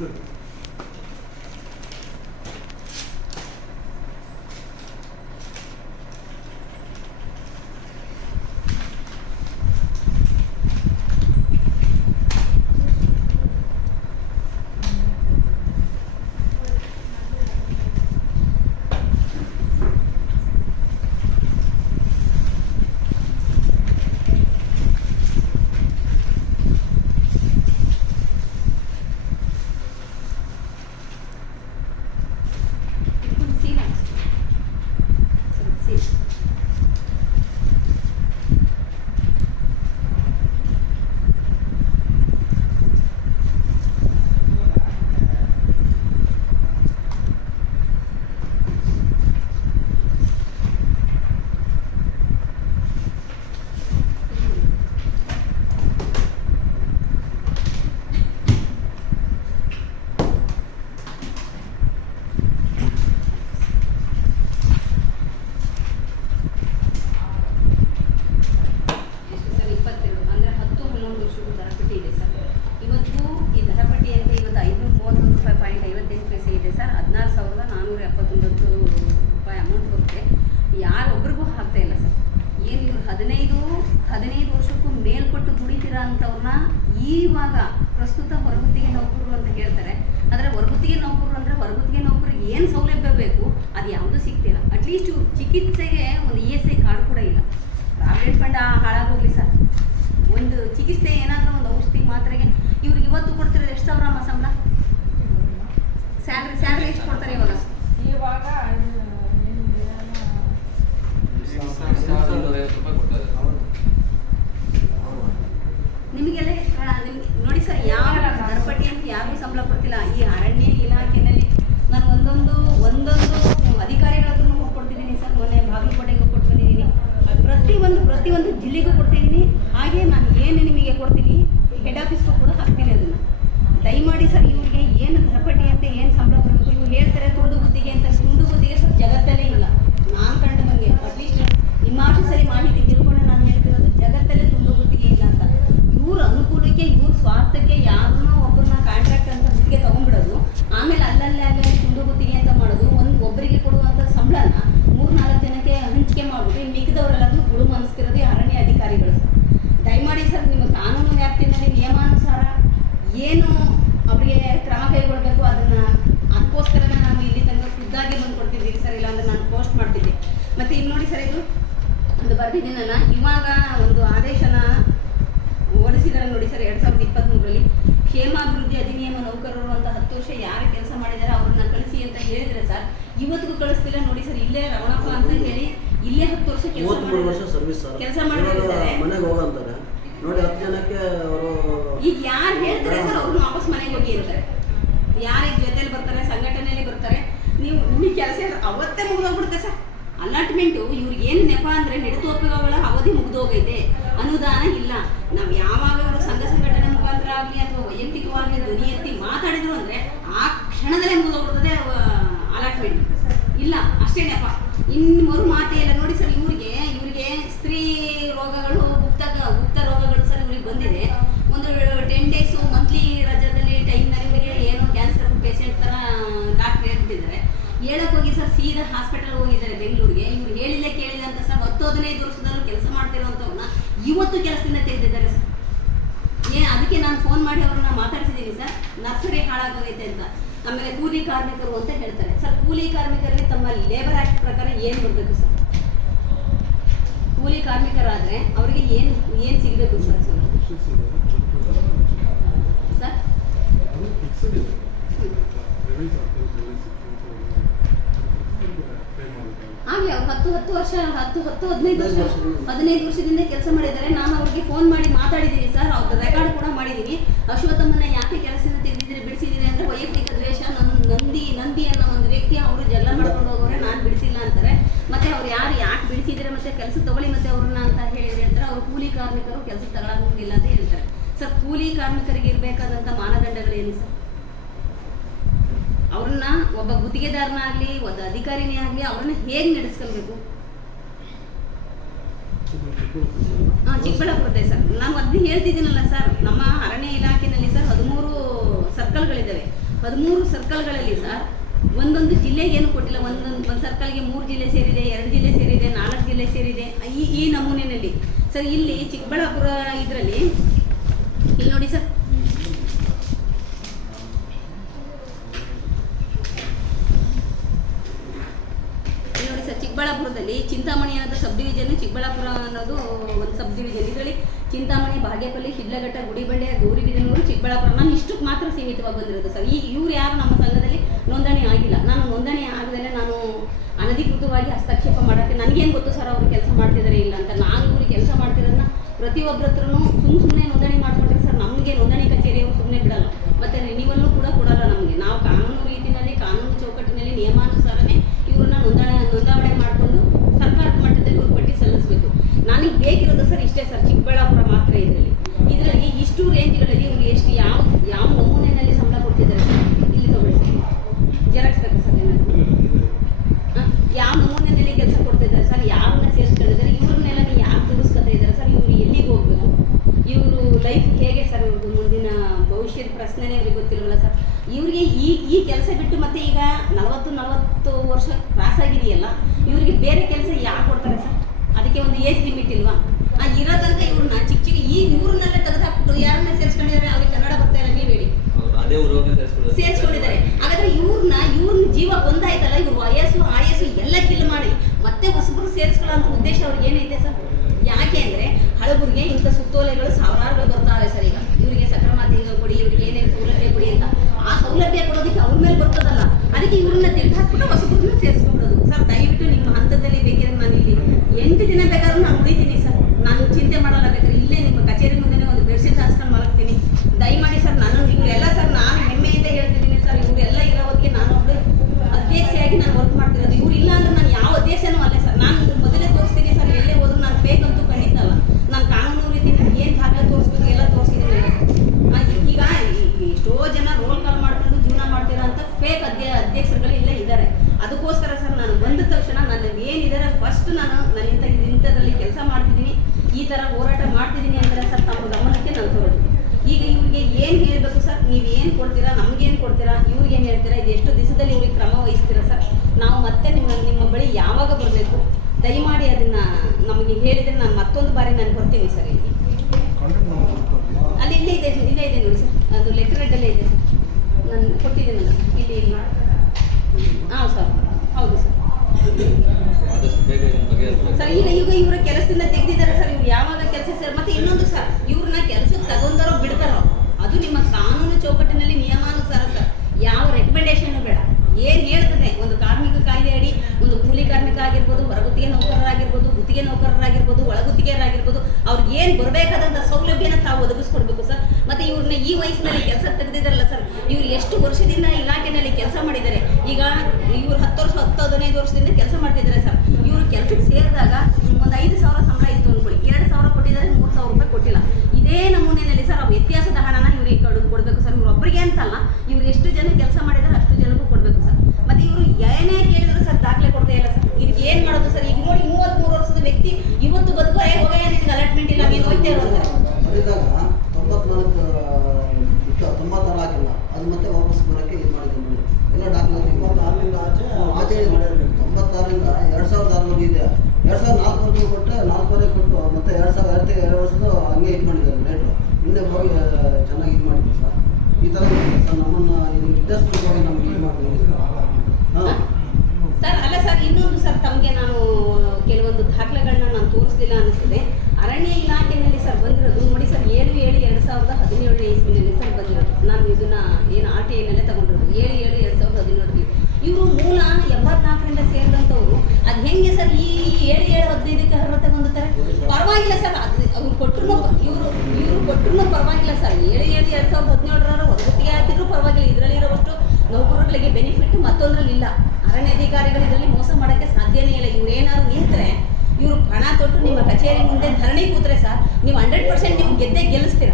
끝. ಮತ್ತೆ ಇಲ್ಲಿ ನೋಡಿ ಸರ್ ಇದು. ಒಂದು ಬರೆದಿದ್ದೀನಲ್ಲ ಇವಾಗ ಒಂದು ಆದೇಶನ ಹೊರಡಿಸಿದ್ದಾರೆ ನೋಡಿ ಸರ್ ಎರಡ್ ಸಾವಿರದ ಇಪ್ಪತ್ತ್ಮೂರರಲ್ಲಿ ಕ್ಷೇಮಾಭಿವೃದ್ಧಿ ಅಧಿನಿಯಮ ನೌಕರರು ಅಂತ ಹತ್ತು ವರ್ಷ ಯಾರು ಕೆಲಸ ಮಾಡಿದಾರೆ ಅವ್ರನ್ನ ಕಳಿಸಿ ಅಂತ ಹೇಳಿದ್ರೆ ಸರ್ ಇವತ್ತಿಗೂ ಕಳಿಸ್ತಿಲ್ಲ ನೋಡಿ ಸರ್ ಇಲ್ಲೇ ರವಣಪ್ಪ ಅಂತ ಹೇಳಿ ಇಲ್ಲೇ ಹತ್ತು ವರ್ಷ ಕೆಲಸ ಮಾಡಿದ್ದಾರೆ. ನೋಡಿ ಹತ್ತು ಜನಕ್ಕೆ ಅವರು ಈಗ ಯಾರು ಹೇಳ್ತಾರೆ ಸರ್ ಅವ್ರನ್ನ ವಾಪಸ್ ಮನೆಗೆ ಹೋಗಿ ಅಂತಾರೆ ಯಾರಿಗೆ ಜೊತೆಲಿ ಬರ್ತಾರೆ ಸಂಘಟನೆಯಲ್ಲಿ ಬರ್ತಾರೆ. ನೀವು ಕೆಲಸ ಅವತ್ತೇ ಮುಗಿದೋಗ್ಬಿಡುತ್ತೆ ಸರ್. ಅಲಾಟ್ಮೆಂಟು ಇವ್ರಿಗೆ ಏನು ನೆಪ ಅಂದರೆ ನೆಡತೋಪಗಳ ಅವಧಿ ಮುಗಿದೋಗೈತೆ. ಅನುದಾನ ಇಲ್ಲ. ನಾವು ಯಾವಾಗ ಅವರು ಸಂಘ ಸಂಘಟನೆ ಮುಖಾಂತರ ಆಗಲಿ ಅಥವಾ ವೈಯಕ್ತಿಕವಾಗಿ ಧ್ವನಿ ಎತ್ತಿ ಮಾತಾಡಿದ್ರು ಅಂದರೆ ಆ ಕ್ಷಣದಲ್ಲೇ ಮುಗಿದೋಗ್ತದೆ ಅಲಾಟ್ಮೆಂಟ್ ಇಲ್ಲ, ಅಷ್ಟೇ ನೆಪ. ಇನ್ನು ಮರು ಮಾತು ಅವ್ರು ಯಾರು ಯಾಕೆ ಬಿಡಿಸಿದ್ರೆ ಮತ್ತೆ ಕೆಲಸ ತಗೊಳ್ಳಿ ಮತ್ತೆ ಅವ್ರನ್ನ ಅಂತ ಹೇಳಿದ್ರೆ ಹೇಳ್ತಾರೆ. ಅವ್ರು ಕೂಲಿ ಕಾರ್ಮಿಕರು ಕೆಲಸ ತಗೊಳಕ್ ಅಂತ ಹೇಳ್ತಾರೆ. ಸರ್, ಕೂಲಿ ಕಾರ್ಮಿಕರಿಗೆ ಇರಬೇಕಾದಂಥ ಮಾನದಂಡಗಳೇನು ಸರ್? ಅವ್ರನ್ನ ಒಬ್ಬ ಗುತ್ತಿಗೆದಾರನಾಗ್ಲಿ ಒಂದು ಅಧಿಕಾರಿನೇ ಆಗಲಿ ಅವ್ರನ್ನ ಹೇಗೆ ನಡೆಸ್ಕೊಳ್ಬೇಕು? ಚಿಕ್ಕಬಳ್ಳಾಪುರದೇ ಸರ್. ನಾನು ಅದನ್ನ ಹೇಳ್ತಿದ್ದೀನಲ್ಲ ಸರ್, ನಮ್ಮ ಅರಣ್ಯ ಇಲಾಖೆನಲ್ಲಿ ಸರ್ ಹದಿಮೂರು ಸರ್ಕಲ್ಗಳಿದ್ದಾವೆ ಹದಿಮೂರು ಸರ್ಕಲ್ಗಳಲ್ಲಿ ಸರ್ ಒಂದೊಂದು ಜಿಲ್ಲೆಗೆ ಏನು ಕೊಟ್ಟಿಲ್ಲ, ಒಂದೊಂದು ಒಂದು ಸರ್ಕಲ್ಗೆ ಮೂರು ಜಿಲ್ಲೆ ಸೇರಿದೆ, ಎರಡು ಜಿಲ್ಲೆ ಸೇರಿದೆ, ನಾಲ್ಕು ಜಿಲ್ಲೆ ಸೇರಿದೆ, ಈ ಈ ನಮೂನೆಯಲ್ಲಿ ಸರ್, ಇಲ್ಲಿ ಚಿಕ್ಕಬಳ್ಳಾಪುರ ಇದರಲ್ಲಿ, ಇಲ್ಲಿ ನೋಡಿ ಸರ್. ಚಿಕ್ಕಬಳ್ಳಾಪುರದಲ್ಲಿ ಚಿಂತಾಮಣಿ ಅನ್ನೋದು ಸಬ್ ಡಿವಿಷನ್ ಚಿಕ್ಕಬಳ್ಳಾಪುರ ಅನ್ನೋದು ಒಂದು ಸಬ್ ಡಿವಿಷನ್ ಇದರಲ್ಲಿ ಚಿಂತಾಮಣಿ ಬಾಗೇಪಲ್ಲಿ ಶಿಡ್ಲಘಟ್ಟ ಗುಡಿಬಂಡೆ ಗೌರಿಬಿದನೂರು ಚಿಕ್ಕಬಳ್ಳಾಪುರ, ನಾನು ಇಷ್ಟಕ್ಕೆ ಮಾತ್ರ ಸೀಮಿತವಾಗಿ ಬಂದಿರೋದು ಸರ್. ಈಗ ಇವ್ರು ಯಾರು ನಮ್ಮ ಸಂಘದಲ್ಲಿ ನೋಂದಣಿ ಆಗಿಲ್ಲ. ನಾನು ನೋಂದಣಿ ಆಗದಲ್ಲೇ ನಾನು ಅನಧಿಕೃತವಾಗಿ ಹಸ್ತಕ್ಷೇಪ ಮಾಡೋಕ್ಕೆ ನನಗೇನು ಗೊತ್ತು ಸರ್ ಅವರು ಕೆಲಸ ಮಾಡ್ತಿದ್ದಾರೆ ಇಲ್ಲ ಅಂತ? ನಾನು ಇವ್ರಿಗೆ ಕೆಲಸ ಮಾಡ್ತಿರೋದನ್ನ ಪ್ರತಿಯೊಬ್ಬರ ಹತ್ರನೂ ಸುಮ್ಮ ಸುಮ್ಮನೆ ನೋಂದಣಿ ಮಾಡ್ಕೊಂಡ್ರೆ ಸರ್ ನಮಗೆ ನೋಂದಣಿ ಕಚೇರಿಯವರು ಸುಮ್ಮನೆ ಬಿಡಲ್ಲ. ಮತ್ತು ನೀವನ್ನು ಕೂಡ ಕೊಡಲ್ಲ ನಮಗೆ. ನಾವು ಕಾನೂನು ರೀತಿಯಲ್ಲಿ ಕಾನೂನು ಚೌಕಟ್ಟಿನಲ್ಲಿ ನಿಯಮಾನುಸಾರನೇ ಇವ್ರನ್ನ ನೋಂದಣಿ ನೋಂದಾವಣೆ ಮಾಡಿಕೊಂಡು ಸರ್ಕಾರದ ಮಟ್ಟದಲ್ಲಿ ಇವ್ರ ಪಟ್ಟಿ ಸಲ್ಲಿಸಬೇಕು ನನಗೆ ಬೇಕಿರೋದು ಸರ್ ಇಷ್ಟೇ ಸರ್. ಚಿಕ್ಕಬಳ್ಳಾಪುರ ಮಾತ್ರ ಇದರಲ್ಲಿ. ಇದರಲ್ಲಿ ಇಷ್ಟು ರೇಂಜ್ಗಳಲ್ಲಿ ಇವ್ರು ಎಷ್ಟು ಯಾವ ಯಾವ ನಮೂನೆಯಲ್ಲಿ ಸಂಬಳ ಕೊಡ್ತಿದ್ದಾರೆ ಸರ್? ಇಲ್ಲಿ ತಗೊಳ್ಳಿ. ಜೆರಾಕ್ಸ್ ಬೇಕಾ ಸರ್ ಏನಾದರೂ ಯಾವ ನಮೂನೆಯಲ್ಲಿ ಕೆಲಸ ಕೊಡ್ತಿದ್ದಾರೆ ಸರ್? ಯಾರನ್ನ ಸೇರಿಸ್ಕೊಂಡಿದ್ದಾರೆ? ಇವ್ರನ್ನೆಲ್ಲ ನೀವು ಯಾರು ತೋರಿಸ್ಕೊತಾ ಇದ್ದಾರೆ ಸರ್? ಇವರು ಎಲ್ಲಿಗೆ ಹೋಗ್ಬೇಕು? ಇವರು ಲೈಫ್ ಹೇಗೆ ಸರ್ ಇವ್ರದ್ದು? ಮುಂದಿನ ಭವಿಷ್ಯದ ಪ್ರಶ್ನೆನೇ ಇವ್ರಿಗೆ ಗೊತ್ತಿರಲ್ಲ ಸರ್. ಇವರಿಗೆ ಈ ಈ ಕೆಲಸ ಬಿಟ್ಟು ಮತ್ತೆ ಈಗ ನಲವತ್ತು ನಲವತ್ತು ವರ್ಷ ಕ್ರಾಸ್ ಆಗಿದೆಯಲ್ಲ, ಇವರಿಗೆ ಬೇರೆ ಕೆಲಸ ಯಾರು ಕೊಡ್ತಾರೆ ಸರ್ ಅದಕ್ಕೆ ಒಂದು ಏಜ್ ಲಿಮಿಟ್ ಇಲ್ವಾ? ಆ ಇರೋ ತನಕ ಇವ್ರನ್ನ ಚಿಕ್ಕ ಚಿಕ್ಕ ಈ ಇವ್ರನ್ನೆಲ್ಲ ತೆಗೆದು ಹಾಕ್ಬಿಟ್ಟು ಯಾರನ್ನ ಸೇರಿಸ್ಕೊಂಡಿದ್ದಾರೆ? ಅವ್ರಿಗೆ ಕನ್ನಡ ಬರ್ತಾ ಇಲ್ಲ ನೀವು ಹೇಳಿ. ಅದೇ ಸೇರಿಸ್ಕೊಂಡಿದ್ದಾರೆ. ಹಾಗಾದ್ರೆ ಇವ್ರನ್ನ ಇವ್ರನ್ನ ಜೀವ ಬಂದಾಯ್ತಲ್ಲ ಇವ್ರ ವಯಸ್ಸು ಆಯಸ್ಸು ಎಲ್ಲ ಕಿಲ್ ಮಾಡಿ. ಮತ್ತೆ ಹೊಸಬ್ರು ಸೇರಿಸ್ಕೊಳ್ಳೋ ಅನ್ನೋ ಉದ್ದೇಶ ಅವ್ರಿಗೆ ಏನೈತೆ ಸರ್? ಯಾಕೆ ಅಂದ್ರೆ ಹಳಬರಿಗೆ ಇಂಥ ಸುತ್ತೋಲೆಗಳು ಸಾವಿರಾರುಗಳು ಬರ್ತಾವೆ ಸರ್ ಈಗ ಇವರಿಗೆ ಸಕ್ರಮಾತಿಗೆ ಕೊಡಿ ಇವ್ರಿಗೆ ಏನೇನು ಸೌಲಭ್ಯ ಕೊಡಿ ಅಂತ ಆ ಸೌಲಭ್ಯ ಕೊಡೋದಕ್ಕೆ ಅವ್ರ ಮೇಲೆ ಬರ್ತದಲ್ಲ ಅದಕ್ಕೆ ಇವ್ರನ್ನ ತೆಗೆದು ಹಾಕ್ಬಿಟ್ಟು ಹೊಸಬ್ರನ್ನ ಸೇರಿಸ್ಕೊಂಡ್ಬಿಡೋದು ಸರ್ ದಯವಿಟ್ಟು ನಿಮ್ಮ ಹಂತದಲ್ಲಿ ಬೇಕಿದ್ರೆ ನಾನು ಇಲ್ಲಿ ಎಂಟು ದಿನ ಬೇಕಾದ್ರೂ ನಾನು ಉಳಿತೀನಿ ಸರ್ ನಾನು ಚಿಂತೆ ಮಾಡಲ್ಲ ಬೇಕಾದ್ರೆ ಇಲ್ಲೇ ನಿಮ್ಮ ಕಚೇರಿ ಮುಂದೆ ಒಂದು ಬೆಡ್ಶೀಟ್ ಹಾಸ್ಕೊಂಡು ಮಲಗ್ತೀನಿ ದಯಮಾಡಿ ಸರ್ ನಾನು ಇವರೆಲ್ಲ ಸರ್ ನಾನು ಹೆಮ್ಮೆಯಿಂದ ಹೇಳ್ತಿದ್ದೀನಿ ಸರ್ ಇವರೆಲ್ಲ ಇರೋ ಹೊತ್ತಿಗೆ ನಾನು ಒಬ್ಬಳು ಅಧ್ಯಕ್ಷೆಯಾಗಿ ನಾನು ವರ್ಕ್ ಮಾಡ್ತಿರೋದು ಇವ್ರು ಇಲ್ಲ ಅಂದ್ರೆ ನಾನು ಯಾವ ಅಧ್ಯಕ್ಷನೂ ಅಲ್ಲ ಸರ್ ನಾನು ಮೊದಲೇ ತೋರಿಸ್ತೀನಿ ಸರ್ ಎಲ್ಲೇ ಹೋದ್ರು ನಾನು ಫೇಕ್ ಅಂತೂ ಖಂಡಿತ ಅಲ್ಲ ನಾನು ಕಾನೂನು ರೀತಿ ಏನು ದಾಖಲೆ ತೋರಿಸ್ಬೇಕು ಎಲ್ಲ ತೋರಿಸಿದ್ದೀನಿ ಈಗ ಈ- ಎಷ್ಟೋ ಜನ ರೋಲ್ ಕಾಲ್ ಮಾಡ್ಕೊಂಡು ಜೀವನ ಮಾಡ್ತಿರೋಂಥ ಫೇಕ್ ಅಧ್ಯ ಅಧ್ಯಕ್ಷರುಗಳು ಇಲ್ಲೇ ಇದ್ದಾರೆ ಅದಕ್ಕೋಸ್ಕರ ಸರ್ ನಾನು ಬಂದ ತಕ್ಷಣ ನನ್ನ ಏನಿದ್ದಾರೆ ಫಸ್ಟ್ ನಾನು ನಾನು ಇಂಥ ಇಂಥದ್ರಲ್ಲಿ ಕೆಲಸ ಮಾಡ್ತಿದ್ದೀನಿ ಈ ಥರ ಹೋರಾಟ ಮಾಡ್ತಿದ್ದೀನಿ ಅಂದರೆ ಸರ್ ತಮ್ಮ ಗಮನಕ್ಕೆ ನಾನು ತಗೊಳ್ತೀನಿ ಈಗ ಇವ್ರಿಗೆ ಏನು ಹೇಳಬೇಕು ಸರ್ ನೀವು ಏನು ಕೊಡ್ತೀರಾ, ನಮ್ಗೇನು ಕೊಡ್ತೀರಾ ಇವ್ರಿಗೆ ಏನು ಹೇಳ್ತೀರಾ ಇದು ಎಷ್ಟು ದಿವಸದಲ್ಲಿ ಇವ್ರಿಗೆ ಕ್ರಮ ವಹಿಸ್ತೀರಾ ಸರ್? ನಾವು ಮತ್ತೆ ನಿಮ್ಮ ನಿಮ್ಮ ಬಳಿ ಯಾವಾಗ ಬರಬೇಕು? ದಯಮಾಡಿ ಅದನ್ನು ನಮಗೆ ಹೇಳಿದರೆ ನಾನು ಮತ್ತೊಂದು ಬಾರಿ ನಾನು ಬರ್ತೀನಿ ಸರ್ ಇಲ್ಲಿ ಅಲ್ಲಿ ಇಲ್ಲೇ ಇದೆ ಇಲ್ಲೇ ಇದೆ ನೋಡಿ ಸರ್ ಅದು ಲೆಟರ್ ಹೆಡ್ಡಲ್ಲೇ ಇದೆ ಸರ್ ನಾನು ಕೊಟ್ಟಿದ್ದೀನಲ್ಲ ಇಲ್ಲಿ ಇಲ್ಲಿ ಹಾಂ ಸರ್ ಹೌದು ಸರ್ ಆದಷ್ಟು ಬೇಗ ಇದನ್ನ ಬಗೆಹರಿಸ್ಬೇಕು ಸರ್ ಈಗ ಈಗ ಇವರ ಕೆಲಸದಿಂದ ತೆಗೆದಿದ್ದಾರೆ ಸರ್ ಇವ್ರು ಯಾವಾಗ ಕೆಲಸ ಸರ್ ಮತ್ತೆ ಇನ್ನೊಂದು ಸರ್ ಇವ್ರನ್ನ ಕೆಲಸಕ್ಕೆ ತಗೊಂಡಾರೋ ಬಿಡ್ತಾರೋ ಅದು ನಿಮ್ಮ ಕಾನೂನು ಚೌಕಟ್ಟಿನಲ್ಲಿ ನಿಯಮಾನುಸಾರ ಸರ್ ಯಾವ ರೆಕಮೆಂಡೇಶನ್ ಬೇಡ ಏನು ಹೇಳ್ತದೆ ಒಂದು ಕಾರ್ಮಿಕ ಕಾಯ್ದೆ ಅಡಿ ಒಂದು ಕೂಲಿ ಕಾರ್ಮಿಕ ಆಗಿರ್ಬೋದು ಹೊರಗುತ್ತಿಗೆ ನೌಕರರಾಗಿರ್ಬೋದು ಗುತ್ತಿಗೆ ನೌಕರರಾಗಿರ್ಬೋದು ಒಳಗುತ್ತಿಗೆಯರಾಗಿರ್ಬೋದು ಅವ್ರಿಗೆ ಏನು ಬರಬೇಕಾದಂಥ ಸೌಲಭ್ಯನ ತಾವು ಒದಗಿಸ್ಕೊಡ್ಬೇಕು ಸರ್ ಮತ್ತೆ ಇವ್ರನ್ನ ಈ ವಯಸ್ಸಿನಲ್ಲಿ ಕೆಲಸ ತೆಗೆದಿದ್ದಾರಲ್ಲ ಸರ್ ಇವ್ರು ಎಷ್ಟು ವರ್ಷದಿಂದ ಇಲಾಖೆನಲ್ಲಿ ಕೆಲಸ ಮಾಡಿದ್ದಾರೆ. ಈಗ ಇವರು ಹತ್ತು ವರ್ಷ, ಹತ್ತು, ಹದಿನೈದು ವರ್ಷದಿಂದ ಕೆಲಸ ಮಾಡ್ತಿದ್ದಾರೆ ಸರ್. ಇವರು ಕೆಲಸಕ್ಕೆ ಸೇರಿದಾಗ ಒಂದು ಐದು ಸಾವಿರ ಸಂಬಳ ಇತ್ತು ಅನ್ಕೊಳ್ಳಿ. ಎರಡು ಸಾವಿರ ಕೊಟ್ಟಿದ್ದಾರೆ, ಮೂರು ಸಾವಿರ ರೂಪಾಯಿ ಕೊಟ್ಟಿಲ್ಲ. ಇದೇ ನಮೂನೆಯಲ್ಲಿ ಸರ್ ಆ ವ್ಯತ್ಯಾಸದ ಹಣನ ಇವ್ರಿಗೆ ಕಡು ಕೊಡಬೇಕು ಸರ್. ಇವ್ರು ಒಬ್ಬರಿಗೆ ಅಂತಲ್ಲ, ಇವ್ರು ಎಷ್ಟು ಜನ ಕೆಲಸ ಮಾಡಿದ್ದಾರೆ ಅಷ್ಟು ಜನಕ್ಕೂ ಕೊಡಬೇಕು ಸರ್. ಮತ್ತೆ ಇವರು ಏನೇ ಕೇಳಿದ್ರು ಸರ್ ದಾಖಲೆ ಕೊಡ್ತಾ ಇಲ್ಲ ಸರ್. ಇದಕ್ಕೆ ಏನು ಮಾಡೋದು ಸರ್? ಈಗ ನೋಡಿ ಮೂವತ್ತ್ಮೂರು ವರ್ಷದ ವ್ಯಕ್ತಿ ಇವತ್ತು ಬದುಕು ಹೋಗ ನಿನಗೆ ಅಲಾಟ್ಮೆಂಟ್ ಇಲ್ಲ, ನೀನು ಹೋಗ್ತಾ ಇರೋ ಬರೆದಾಗ ತೊಂಬತ್ನಾಲ್ಕು ಹಾಕಿಲ್ಲ. ಅದು ಮತ್ತೆ ವಾಪಸ್ ಬರೋಕ್ಕೆ ಇದು ಮಾಡಿದ್ರು ನೋಡಿ ಎಲ್ಲ ಡಾಕ್ಯುಮೆಂಟ್ ಆಚೆ. ತೊಂಬತ್ತಾರರಿಂದ ಎರಡು ಸಾವಿರದ ಆರುವರೆಗೆ ಇದೆ. ಎರಡು ಸಾವಿರದ ನಾಲ್ಕುವರೆಗೆ ಕೊಟ್ಟು ನಾಲ್ಕುವರೆ ಕೊಟ್ಟು ಮತ್ತೆ ಎರಡು ಸಾವಿರ ಎರಡು ಎರಡು ವರ್ಷದ ಹಂಗೆ ಇದು ಮಾಡಿದ್ದಾರೆ ರೇಟು ಹಿಂದೆ ಹೋಗಿ ಚೆನ್ನಾಗಿ ಇದು ಮಾಡಿದ್ರು ಸರ್. ಈ ಥರ ಸರ್. ನಮ್ಮನ್ನು ಇದು ವಿದ್ಯಾಸ್ಪದವಾಗಿ ನಮ್ಗೆ ಇದು ಮಾಡಿದ್ರು ಹಾಂ. ಸರ್ ಅಲ್ಲ ಸರ್ ಇನ್ನೊಂದು ಸರ್ ತಮಗೆ ನಾನು ಕೆಲವೊಂದು ದಾಖಲೆಗಳನ್ನ ನಾನು ತೋರಿಸ್ಲಿಲ್ಲ ಅನಿಸ್ತದೆ ಅರಣ್ಯ ಇಲಾಖೆಯಲ್ಲಿ ಸರ್ ಬಂದಿರೋದು ನೋಡಿ ಸರ್ ಏಳು ಏಳು ಎರಡು ಸಾವಿರದ ಹದಿನೇಳನೇ ಇಸ್ವಿನಲ್ಲಿ ಸರ್ ಬಂದಿರೋದು ನಾನು ಇದನ್ನ ಏನು ಆರ್ ಟಿ ಐನಲ್ಲೇ ತಗೊಂಡಿರೋದು ಏಳು ಏಳು ಎರಡು ಸಾವಿರದ ಹದಿನೇಳರಲ್ಲಿ ಇವರು ಮೂಲ ಎಂಬತ್ನಾಲ್ಕರಿಂದ ಸೇರಿದಂಥವ್ರು ಅದು ಹೆಂಗೆ ಸರ್ ಈ ಏಳು ಏಳು ಹದಿನೈದಕ್ಕೆ ಅರ್ಹತೆ ಹೊಂದುತ್ತಾರೆ ಪರವಾಗಿಲ್ಲ ಸರ್. ಅದು ಅವ್ರು ಕೊಟ್ಟರು ಇವರು ಇವರು ಕೊಟ್ಟರು ಪರವಾಗಿಲ್ಲ ಸರ್. ಏಳು ಏಳು ಎರಡು ಸಾವಿರದ ಹದಿನೇಳರ ಹೊರಗುತ್ತಿಗೆ ಹಾಕಿದ್ರು ಪರವಾಗಿಲ್ಲ. ಇದರಲ್ಲಿ ಇರೋವಷ್ಟು ನೌಕರರುಗಳಿಗೆ ಬೆನಿಫಿಟ್ ಮತ್ತೊಂದರಲ್ಲಿ ಇಲ್ಲ. ಅರಣ್ಯಾಧಿಕಾರಿಗಳು ಇದರಲ್ಲಿ ಮೋಸ ಮಾಡೋಕ್ಕೆ ಸಾಧ್ಯನೇ ಇಲ್ಲ. ಇವ್ರು ಏನಾದ್ರು ನಿಂತರೆ ಇವರು ಹಣ ಕೊಟ್ಟು ನಿಮ್ಮ ಕಚೇರಿ ಮುಂದೆ ಧರಣಿ ಕೂತ್ರೆ ಸರ್, ನೀವು ಹಂಡ್ರೆಡ್ ಪರ್ಸೆಂಟ್ ನೀವು ಗೆದ್ದೆ ಗೆಲ್ಲಿಸ್ತೀರ?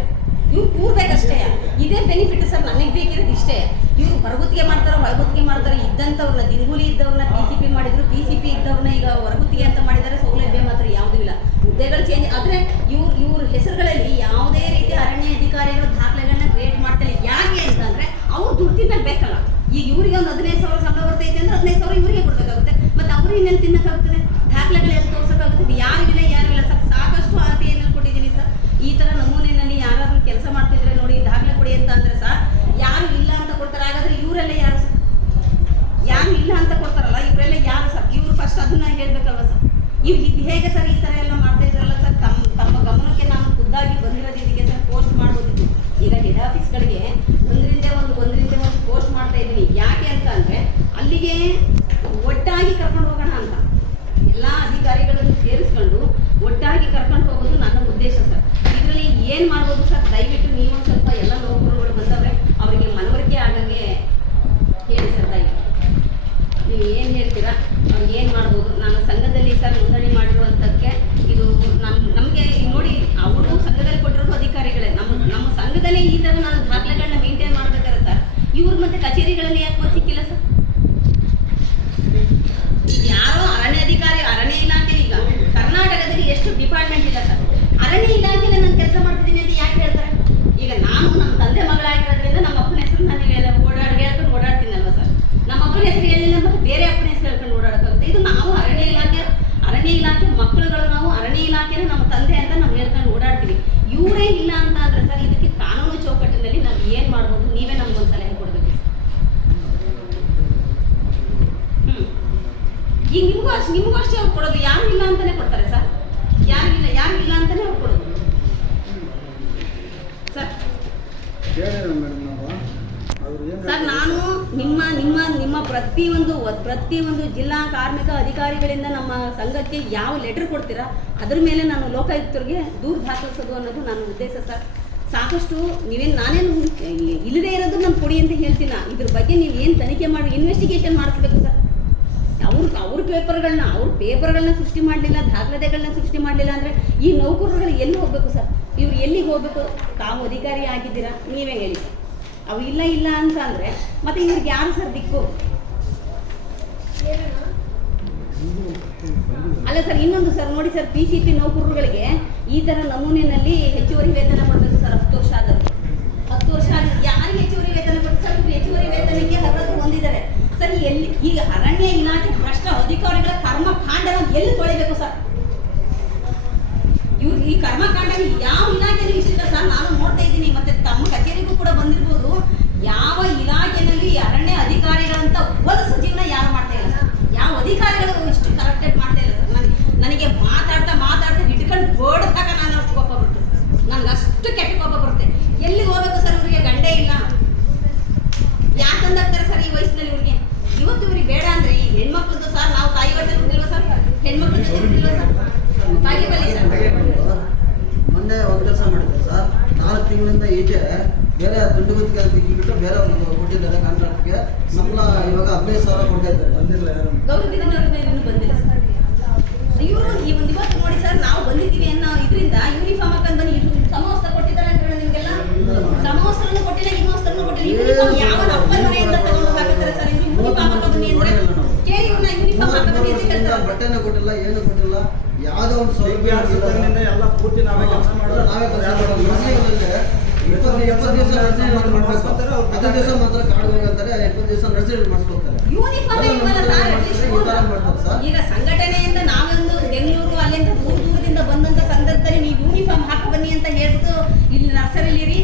ಇವ್ರು ಕೂರ್ಬೇಕಷ್ಟೇ. ಇದೇ ಬೆನಿಫಿಟ್ ಸರ್. ನನಗೆ ಬೇಕಿರೋದು ಇಷ್ಟೇ. ಇವರು ಹೊರಗುತ್ತಿಗೆ ಮಾಡ್ತಾರೋ ಒಳಗುತ್ತಿಗೆ ಮಾಡ್ತಾರೆ, ಇದ್ದಂಥವ್ರನ್ನ, ದಿನಗೂಲಿ ಇದ್ದವ್ರನ್ನ ಪಿ ಸಿ ಪಿ ಮಾಡಿದ್ರು ಪಿ ಸಿ ಪಿ ಇದ್ದವ್ರನ್ನ ಈಗ ಹೊರಗುತ್ತಿಗೆ ಅಂತ ಮಾಡಿದ್ದಾರೆ ಸೌಲಭ್ಯ ಮಾತ್ರ ಯಾವುದೂ ಇಲ್ಲ ಹುದ್ದೆಗಳು ಚೇಂಜ್ ಆದರೆ ಇವ್ರು ಇವ್ರ ಹೆಸರುಗಳಲ್ಲಿ ಯಾವುದೇ ರೀತಿ ಅರಣ್ಯ ಅಧಿಕಾರಿಗಳು ದಾಖಲೆಗಳನ್ನ ಕ್ರಿಯೇಟ್ ಮಾಡ್ತಾರೆ ಯಾಕೆ ಅಂತಂದ್ರೆ ಅವ್ರು ದುಡ್ಡು ತಿನ್ನಕ್ ಬೇಕಲ್ಲ ಈಗ ಇವ್ರಿಗೆ ಒಂದು ಹದಿನೈದು ಸಾವಿರ ಸಂಬಳ ಬರ್ತೈತೆ ಅಂದ್ರೆ ಹದಿನೈದು ಸಾವಿರ ಇವರಿಗೆ ಕೊಡ್ಬೇಕಾಗುತ್ತೆ ಮತ್ತೆ ಅವ್ರು ಇನ್ನೆಲ್ಲಿ ತಿನ್ನಕ್ಕಾಗ್ತದೆ ದಾಖಲೆಗಳೆಲ್ಲ ತೋರ್ಸಕ್ಕಾಗುತ್ತೆ ಯಾರಿಗಿಲ್ಲ ಯಾರಿಲ್ಲ ಸರ್ ಸಾಕಷ್ಟು ಆರ್ಟಿಯಲ್ಲಿ ಕೊಟ್ಟಿದ್ದೀನಿ ಸರ್ ಈ ತರ ನಮೂನೆಯಲ್ಲಿ ಯಾರಾದ್ರೂ ಕೆಲಸ ಮಾಡ್ತಿದ್ರೆ ನೋಡಿ ದಾಖಲೆ ಕೊಡಿ ಅಂತ ಅಂದ್ರೆ ಸರ್ ಯಾರು ಇಲ್ಲ ಅಂತ ಕೊಡ್ತಾರೆ ಹಾಗಾದ್ರೆ ಇವರೆಲ್ಲ ಯಾರು ಸರ್ ಯಾರು ಇಲ್ಲ ಅಂತ ಕೊಡ್ತಾರಲ್ಲ ಇವರೆಲ್ಲ ಯಾರು ಸರ್ ಇವ್ರು ಫಸ್ಟ್ ಅದನ್ನ ಹೇಳ್ಬೇಕಲ್ವ ಸರ್ ಇವ್ ಇದು ಹೇಗೆ ಸರ್ ಈ ತರ ಎಲ್ಲ ಮಾಡ್ತಾ ಇದ್ರಲ್ಲ ಸರ್ ತಮ್ಮ ತಮ್ಮ ಗಮನಕ್ಕೆ ನಾನು ಖುದ್ದಾಗಿ ಬಂದಿರೋದು ಇದಕ್ಕೆ ಸರ್ ಪೋಸ್ಟ್ ಮಾಡ್ಬೋದಿತ್ತು ಈಗ ಹೆಡ್ ಆಫೀಸ್ಗಳಿಗೆ ಒಂದರಿಂದ ಒಂದು ಒಂದರಿಂದ ಒಂದು ಪೋಸ್ಟ್ ಮಾಡ್ತಾ ಇದ್ದೀನಿ ಯಾಕೆ ಅಂತ ಅಂದ್ರೆ ಅಲ್ಲಿಗೆ ಒಟ್ಟಾಗಿ ಕರ್ಕೊಂಡು ಹೋಗೋಣ ಅಂತ ಎಲ್ಲ ಅಧಿಕಾರಿಗಳನ್ನು ಸೇರಿಸ್ಕೊಂಡು ಒಟ್ಟಾಗಿ ಕರ್ಕೊಂಡು ಹೋಗೋದು ನನ್ನ ಉದ್ದೇಶ ಸರ್ ಇದರಲ್ಲಿ ಏನು ಮಾಡ್ಬೋದು ಸರ್ ದಯವಿಟ್ಟು ನೀವು ಒಂದ್ ಸ್ವಲ್ಪ ಎಲ್ಲ ನೌಕರರುಗಳು ಬಂದವ್ರೆ ಅವರಿಗೆ ಮನವರಿಕೆ ಆಗಂಗೆ ಹೇಳಿ ಸರ್ ದಯವಿಟ್ಟು ನೀವು ಏನು ಹೇಳ್ತೀರಾ ಅವ್ರು ಏನು ಮಾಡ್ಬೋದು ನಾನು ಸಂಘದಲ್ಲಿ ಸರ್ ನೋಂದಣಿ ಮಾಡಿರುವಂಥಕ್ಕೆ ಇದು ನಮ್ಮ ನಮಗೆ ನೋಡಿ ಅವರು ಸಂಘದಲ್ಲಿ ಕೊಟ್ಟಿರೋದು ಅಧಿಕಾರಿಗಳೇ ನಮ್ಮ ನಮ್ಮ ಸಂಘದಲ್ಲಿ ಈ ಥರ ನಾನು ದಾಖಲೆಗಳನ್ನ ಮೇಂಟೈನ್ ಮಾಡ್ಬೇಕಾದ್ರೆ ಸರ್ ಇವ್ರು ಮತ್ತೆ ಕಚೇರಿಗಳಲ್ಲಿ ಯಾಕೆ ಬಂದು ಸಿಕ್ಕಿಲ್ಲ ಸರ್ ಯಾರೋ ಅರಣ್ಯ ಅಧಿಕಾರಿ ಅರಣ್ಯ ಇಲಾಖೆ ಈಗ ಕರ್ನಾಟಕದಲ್ಲಿ ಎಷ್ಟು ಡಿಪಾರ್ಟ್ಮೆಂಟ್ ಇಲ್ಲ ಸರ್ ಅರಣ್ಯ ಇಲಾಖೆಯಲ್ಲಿ ನಾನು ಕೆಲಸ ಮಾಡ್ತಿದ್ದೀನಿ ಅಂತ ಯಾಕೆ ಹೇಳ್ತಾರೆ ಈಗ ನಾನು ನಮ್ಮ ತಂದೆ ಮಗಳಾಗಿರೋದ್ರಿಂದ ನಮ್ಮ ಅಪ್ಪನ ಹೆಸರು ನನಗೆ ಎಲ್ಲ ಓಡಾಡಿ ಹೇಳ್ಕೊಂಡು ಓಡಾಡ್ತೀನಲ್ವ ಸರ್ ನಮ್ಮ ಅಪ್ಪನ ಹೆಸರು ಹೇಳಿಲ್ಲ ಮತ್ತೆ ಬೇರೆ ಅಪ್ಪನ ಹೆಸರು ಹೇಳ್ಕೊಂಡು ಓಡಾಡೋಕ್ಕಾಗುತ್ತೆ ಇದು ನಾವು ಅರಣ್ಯ ಇಲಾಖೆ ಅರಣ್ಯ ಇಲಾಖೆ ಮಕ್ಕಳುಗಳು ನಾವು ಅರಣ್ಯ ಇಲಾಖೆನ ನಮ್ಮ ತಂದೆ ಅಂತ ನಾವು ಹೇಳ್ಕೊಂಡು ಓಡಾಡ್ತೀವಿ ಇವರೇ ಇಲ್ಲ ಅಂತ ಅಂದ್ರೆ ಸರ್ ಇದಕ್ಕೆ ಕಾನೂನು ಚೌಕಟ್ಟಿನಲ್ಲಿ ನಾವು ಏನು ಮಾಡ್ಬೋದು ನೀವೇ ನಮ್ಗೊಂದು ಸಲಹೆ ಕೊಡಬೇಕು ಹ್ಮ್ ಈಗ ನಿಮಗೂ ಅಷ್ಟು ನಿಮಗೂ ಅಷ್ಟೇ ಅವ್ರು ಕೊಡೋದು ಯಾರು ಇಲ್ಲ ಅಂತಾನೆ ಕೊಡ್ತಾರೆ ಸರ್ ಯಾರು ಇಲ್ಲ ಯಾರು ಇಲ್ಲ ಅಂತಾನೆ ಅವ್ರು ಕೊಡೋದು ಸರ್ ಹೇಳಿಲ್ಲ ಮೇಡಮ್ ನಾವು ಅವ್ರು ಏನು ಸರ್ ನಾನು ನಿಮ್ಮ ನಿಮ್ಮ ನಿಮ್ಮ ಪ್ರತಿಯೊಂದು ಪ್ರತಿಯೊಂದು ಜಿಲ್ಲಾ ಕಾರ್ಮಿಕ ಅಧಿಕಾರಿಗಳಿಂದ ನಮ್ಮ ಸಂಘಕ್ಕೆ ಯಾವ ಲೆಟರ್ ಕೊಡ್ತೀರಾ ಅದ್ರ ಮೇಲೆ ನಾನು ಲೋಕಾಯುಕ್ತರಿಗೆ ದೂರು ದಾಖಲಿಸೋದು ಅನ್ನೋದು ನನ್ನ ಉದ್ದೇಶ ಸರ್. ಸಾಕಷ್ಟು ನೀವೇನು ನಾನೇನು ಇಲ್ಲದೇ ಇರೋದು ನಾನು ಕೊಡಿ ಅಂತ ಹೇಳ್ತೀನ. ಇದ್ರ ಬಗ್ಗೆ ನೀವು ಏನು ತನಿಖೆ ಮಾಡಿ ಇನ್ವೆಸ್ಟಿಗೇಷನ್ ಮಾಡಿಸ್ಬೇಕು ಸರ್. ಅವ್ರ ಅವ್ರ ಪೇಪರ್ಗಳನ್ನ ಅವ್ರ ಪೇಪರ್ಗಳನ್ನ ಸೃಷ್ಟಿ ಮಾಡಲಿಲ್ಲ, ದಾಖಲೆಗಳನ್ನ ಸೃಷ್ಟಿ ಮಾಡಲಿಲ್ಲ ಅಂದರೆ ಈ ನೌಕರರುಗಳು ಎಲ್ಲಿ ಹೋಗ್ಬೇಕು ಸರ್? ಇವ್ರು ಎಲ್ಲಿಗೆ ಹೋಗ್ಬೇಕು? ತಾವು ಅಧಿಕಾರಿ ಆಗಿದ್ದೀರಾ? ನೀವೇ ಹೇಳಿ. ಅವು ಇಲ್ಲ ಇಲ್ಲ ಅಂತ ಅಂದರೆ ಮತ್ತೆ ಇವ್ರಿಗೆ ಯಾರು ಸರ್ ದಿಕ್ಕು? ಅಲ್ಲ ಸರ್, ಇನ್ನೊಂದು ಸರ್, ನೋಡಿ ಸರ್ ಪಿ ಸಿ ಪಿ ನೌಕರರುಗಳಿಗೆ ಈ ಥರ ನಮೂನೆಯಲ್ಲಿ ಹೆಚ್ಚುವರಿ ವೇತನ ಕೊಡಬೇಕು ಸರ್ ಹತ್ತು ವರ್ಷ ಆದರೂ ಹತ್ತು ವರ್ಷ ಆದ ಯಾರಿಗೆ ಹೆಚ್ಚುವರಿ ವೇತನ ಕೊಟ್ಟು ಸರ್ ಹೆಚ್ಚುವರಿ ವೇತನಕ್ಕೆ ಅರ್ಹತೆ ಹೊಂದಿದ್ದಾರೆ. ಸರ್ ಎಲ್ಲಿ ಈಗ ಅರಣ್ಯ ಇಲಾಖೆ ಭ್ರಷ್ಟ ಅಧಿಕಾರಿಗಳ ಕರ್ಮಕಾಂಡನ ಎಲ್ಲಿ ತೊಳಿಬೇಕು ಸರ್? ಇವ್ರು ಈ ಕರ್ಮಕಾಂಡ ಯಾವ ಇಲಾಖೆಯಲ್ಲಿ ಇಷ್ಟಿಲ್ಲ ಸರ್? ನಾನು ನೋಡ್ತಾ ಇದ್ದೀನಿ. ಮತ್ತೆ ತಮ್ಮ ಕಚೇರಿಗೂ ಕೂಡ ಬಂದಿರ್ಬೋದು. ಯಾವ ಇಲಾಖೆಯಲ್ಲಿ ಅರಣ್ಯ ಅಧಿಕಾರಿಗಳಂತ ಹೊಲಸು ಜೀವನ ಯಾರು ಮಾಡ್ತಾ ಇಲ್ಲ ಸರ್? ಯಾವ ಅಧಿಕಾರಿಗಳು ಇಷ್ಟು ಕರೆಕ್ಟೆಡ್ ಮಾಡ್ತಾ ಇಲ್ಲ ಸರ್ ನನಗೆ ನನಗೆ ಮಾತಾಡ್ತಾ ಮಾತಾಡ್ತಾ ಹಿಡ್ಕೊಂಡು ಬೋಡ್ದಾಗ ನಾನು ಅಷ್ಟು ಕೋಪ ಬರುತ್ತೆ ಸರ್ ನನಗೆ ಅಷ್ಟು ಕೆಟ್ಟ ಕೋಪ ಬರುತ್ತೆ ಎಲ್ಲಿಗೆ ಹೋಗ್ಬೇಕು ಸರ್ ಇವರಿಗೆ ಗಂಡೇ ಇಲ್ಲ ಯಾಕಂದಾಗ್ತಾರೆ ಸರ್ ಈ ವಯಸ್ಸಿನಲ್ಲಿ ಇವ್ರಿಗೆ ಇವತ್ತು ಇವ್ರಿಗೆ ಬೇಡ ಅಂದ್ರೆ ಈ ಹೆಣ್ಮಕ್ಳದ್ದು ಸರ್ ನಾವು ತಾಯಿ ಹೊಟ್ಟೆ ಹುಟ್ಟಿಲ್ವ ಸರ್ ಹೆಣ್ಮಕ್ಳ ಜೊತೆ ಹುಟ್ಟಿಲ್ವ ಸರ್ ತಾಯಿ ಬಲ್ಲಿ ಸರ್ ಮೊನ್ನೆ ಒಂದು ಕೆಲಸ ಮಾಡಿದ್ದೆ ಸರ್ ನಾಲ್ಕು ತಿಂಗಳಿಂದ ಈಚೆ ಬೇರೆ ದುಡ್ಡು ಗುತ್ತಿಗೆ ಅಂತ ಬಿಟ್ಟು ಬೇರೆ ಒಂದು ಕೊಟ್ಟಿದ್ದಾರೆ ಕಾಂಟ್ರಾಕ್ಟ್ಗೆ ಸಂಬಳ ಇವಾಗ ಹದಿನೈದು ಸಾವಿರ ಕೊಡ್ತಾ ಇದ್ದಾರೆ ಬಂದಿಲ್ಲ ಯಾರು ಗೌರವಿದನವ್ರ ಮೇಲೆ ಇನ್ನೂ ಬಂದಿಲ್ಲ ಸರ್ ಇವರು ಈ ಒಂದು ಇವತ್ತು ನೋಡಿ ಸರ್ ನಾವು ಬಂದಿದ್ದೀವಿ ಅನ್ನೋ ಇದರಿಂದ ಯೂನಿಫಾರ್ಮ್ ಹಾಕೊಂಡು ಬನ್ನಿ ಇದು ಸಮವಸ್ತ್ರ ಕೊಟ್ಟಿದ್ದಾರೆ ಅಂತ ಹೇಳಿ ನಿಮಗೆಲ್ಲ ಸಮವಸ್ತ್ರನೂ ಕೊಟ್ಟಿಲ್ಲ ಹಿಮವಸ್ತ್ರನೂ ಕೊಟ್ಟಿಲ್ಲ ಯೂನಿಫಾರ್ಮ್ ಯಾವ ಅಪ್ಪನ ಮನೆಯಿಂದ ತಗೊಂಡು ಹಾಕಿದ್ದಾರೆ ಸರ್ ಇವ್ರು ಯೂನಿಫಾರ್ಮ್ ಹಾಕೊಂಡು ಬನ್ನಿ ಅಂದ್ರೆ ಕೇಳಿ ಇವ್ರನ್ನ ಯೂನಿಫಾರ್ಮ್ ಹಾಕೊಂಡು ಬನ್ನಿ ಅಂತ ಮೂವತ್ತು ಹೇಳ್ತಾರೆ ಬಟ್ಟೆನೂ ಕೊಟ್ಟಿಲ್ಲ ಏನು ಕೊಟ್ಟಿಲ್ಲ ಯಾವುದೋ ಒಂದು ಸೌಲಭ್ಯ ಸಿಬ್ಬಂದಿಯಿಂದ ಎಲ್ಲ ಪೂರ್ತಿ ನಾವೇ ಕೆಲಸ ಮಾಡೋದು ನಾವೇ ಕೆಲಸ ಮಾಡೋದು ನರ್ಸಿಂಗ್ನಲ್ಲಿ ಇಪ್ಪತ್ತು ಎಪ್ಪತ್ತು ದಿವಸ ನರ್ಸಿಂಗ್ ಮಾಡಬೇಕು ಹತ್ತು ದಿವಸ ಮಾತ್ರ ಕಾಡು ಹೋಗಂತಾರೆ ಇಪ್ಪತ್ತು ದಿವಸ ನರ್ಸಿಂಗ್ ಮಾಡಿಸ್ಕೊತಾರೆ ಯೂನಿಫಾರ್ಮ್ ಇಲ್ವಲ್ಲ ಸರ್ ಅಟ್ಲೀಸ್ಟ್ ಈ ಥರ ಈಗ ಸಂಘಟನೆಯಿಂದ ನಾವೊಂದು ಬೆಂಗಳೂರು ಅಲ್ಲಿಂದ ದೂರ ದೂರದಿಂದ ಬಂದಂತ ಸಂದರ್ಭದಲ್ಲಿ ನೀವು ಯೂನಿಫಾರ್ಮ್ ಹಾಕೋ ಬನ್ನಿ ಅಂತ ಹೇಳ್ಬಿಟ್ಟು ಇಲ್ಲಿ ನರ್ಸರಿಲಿ ಇರಿ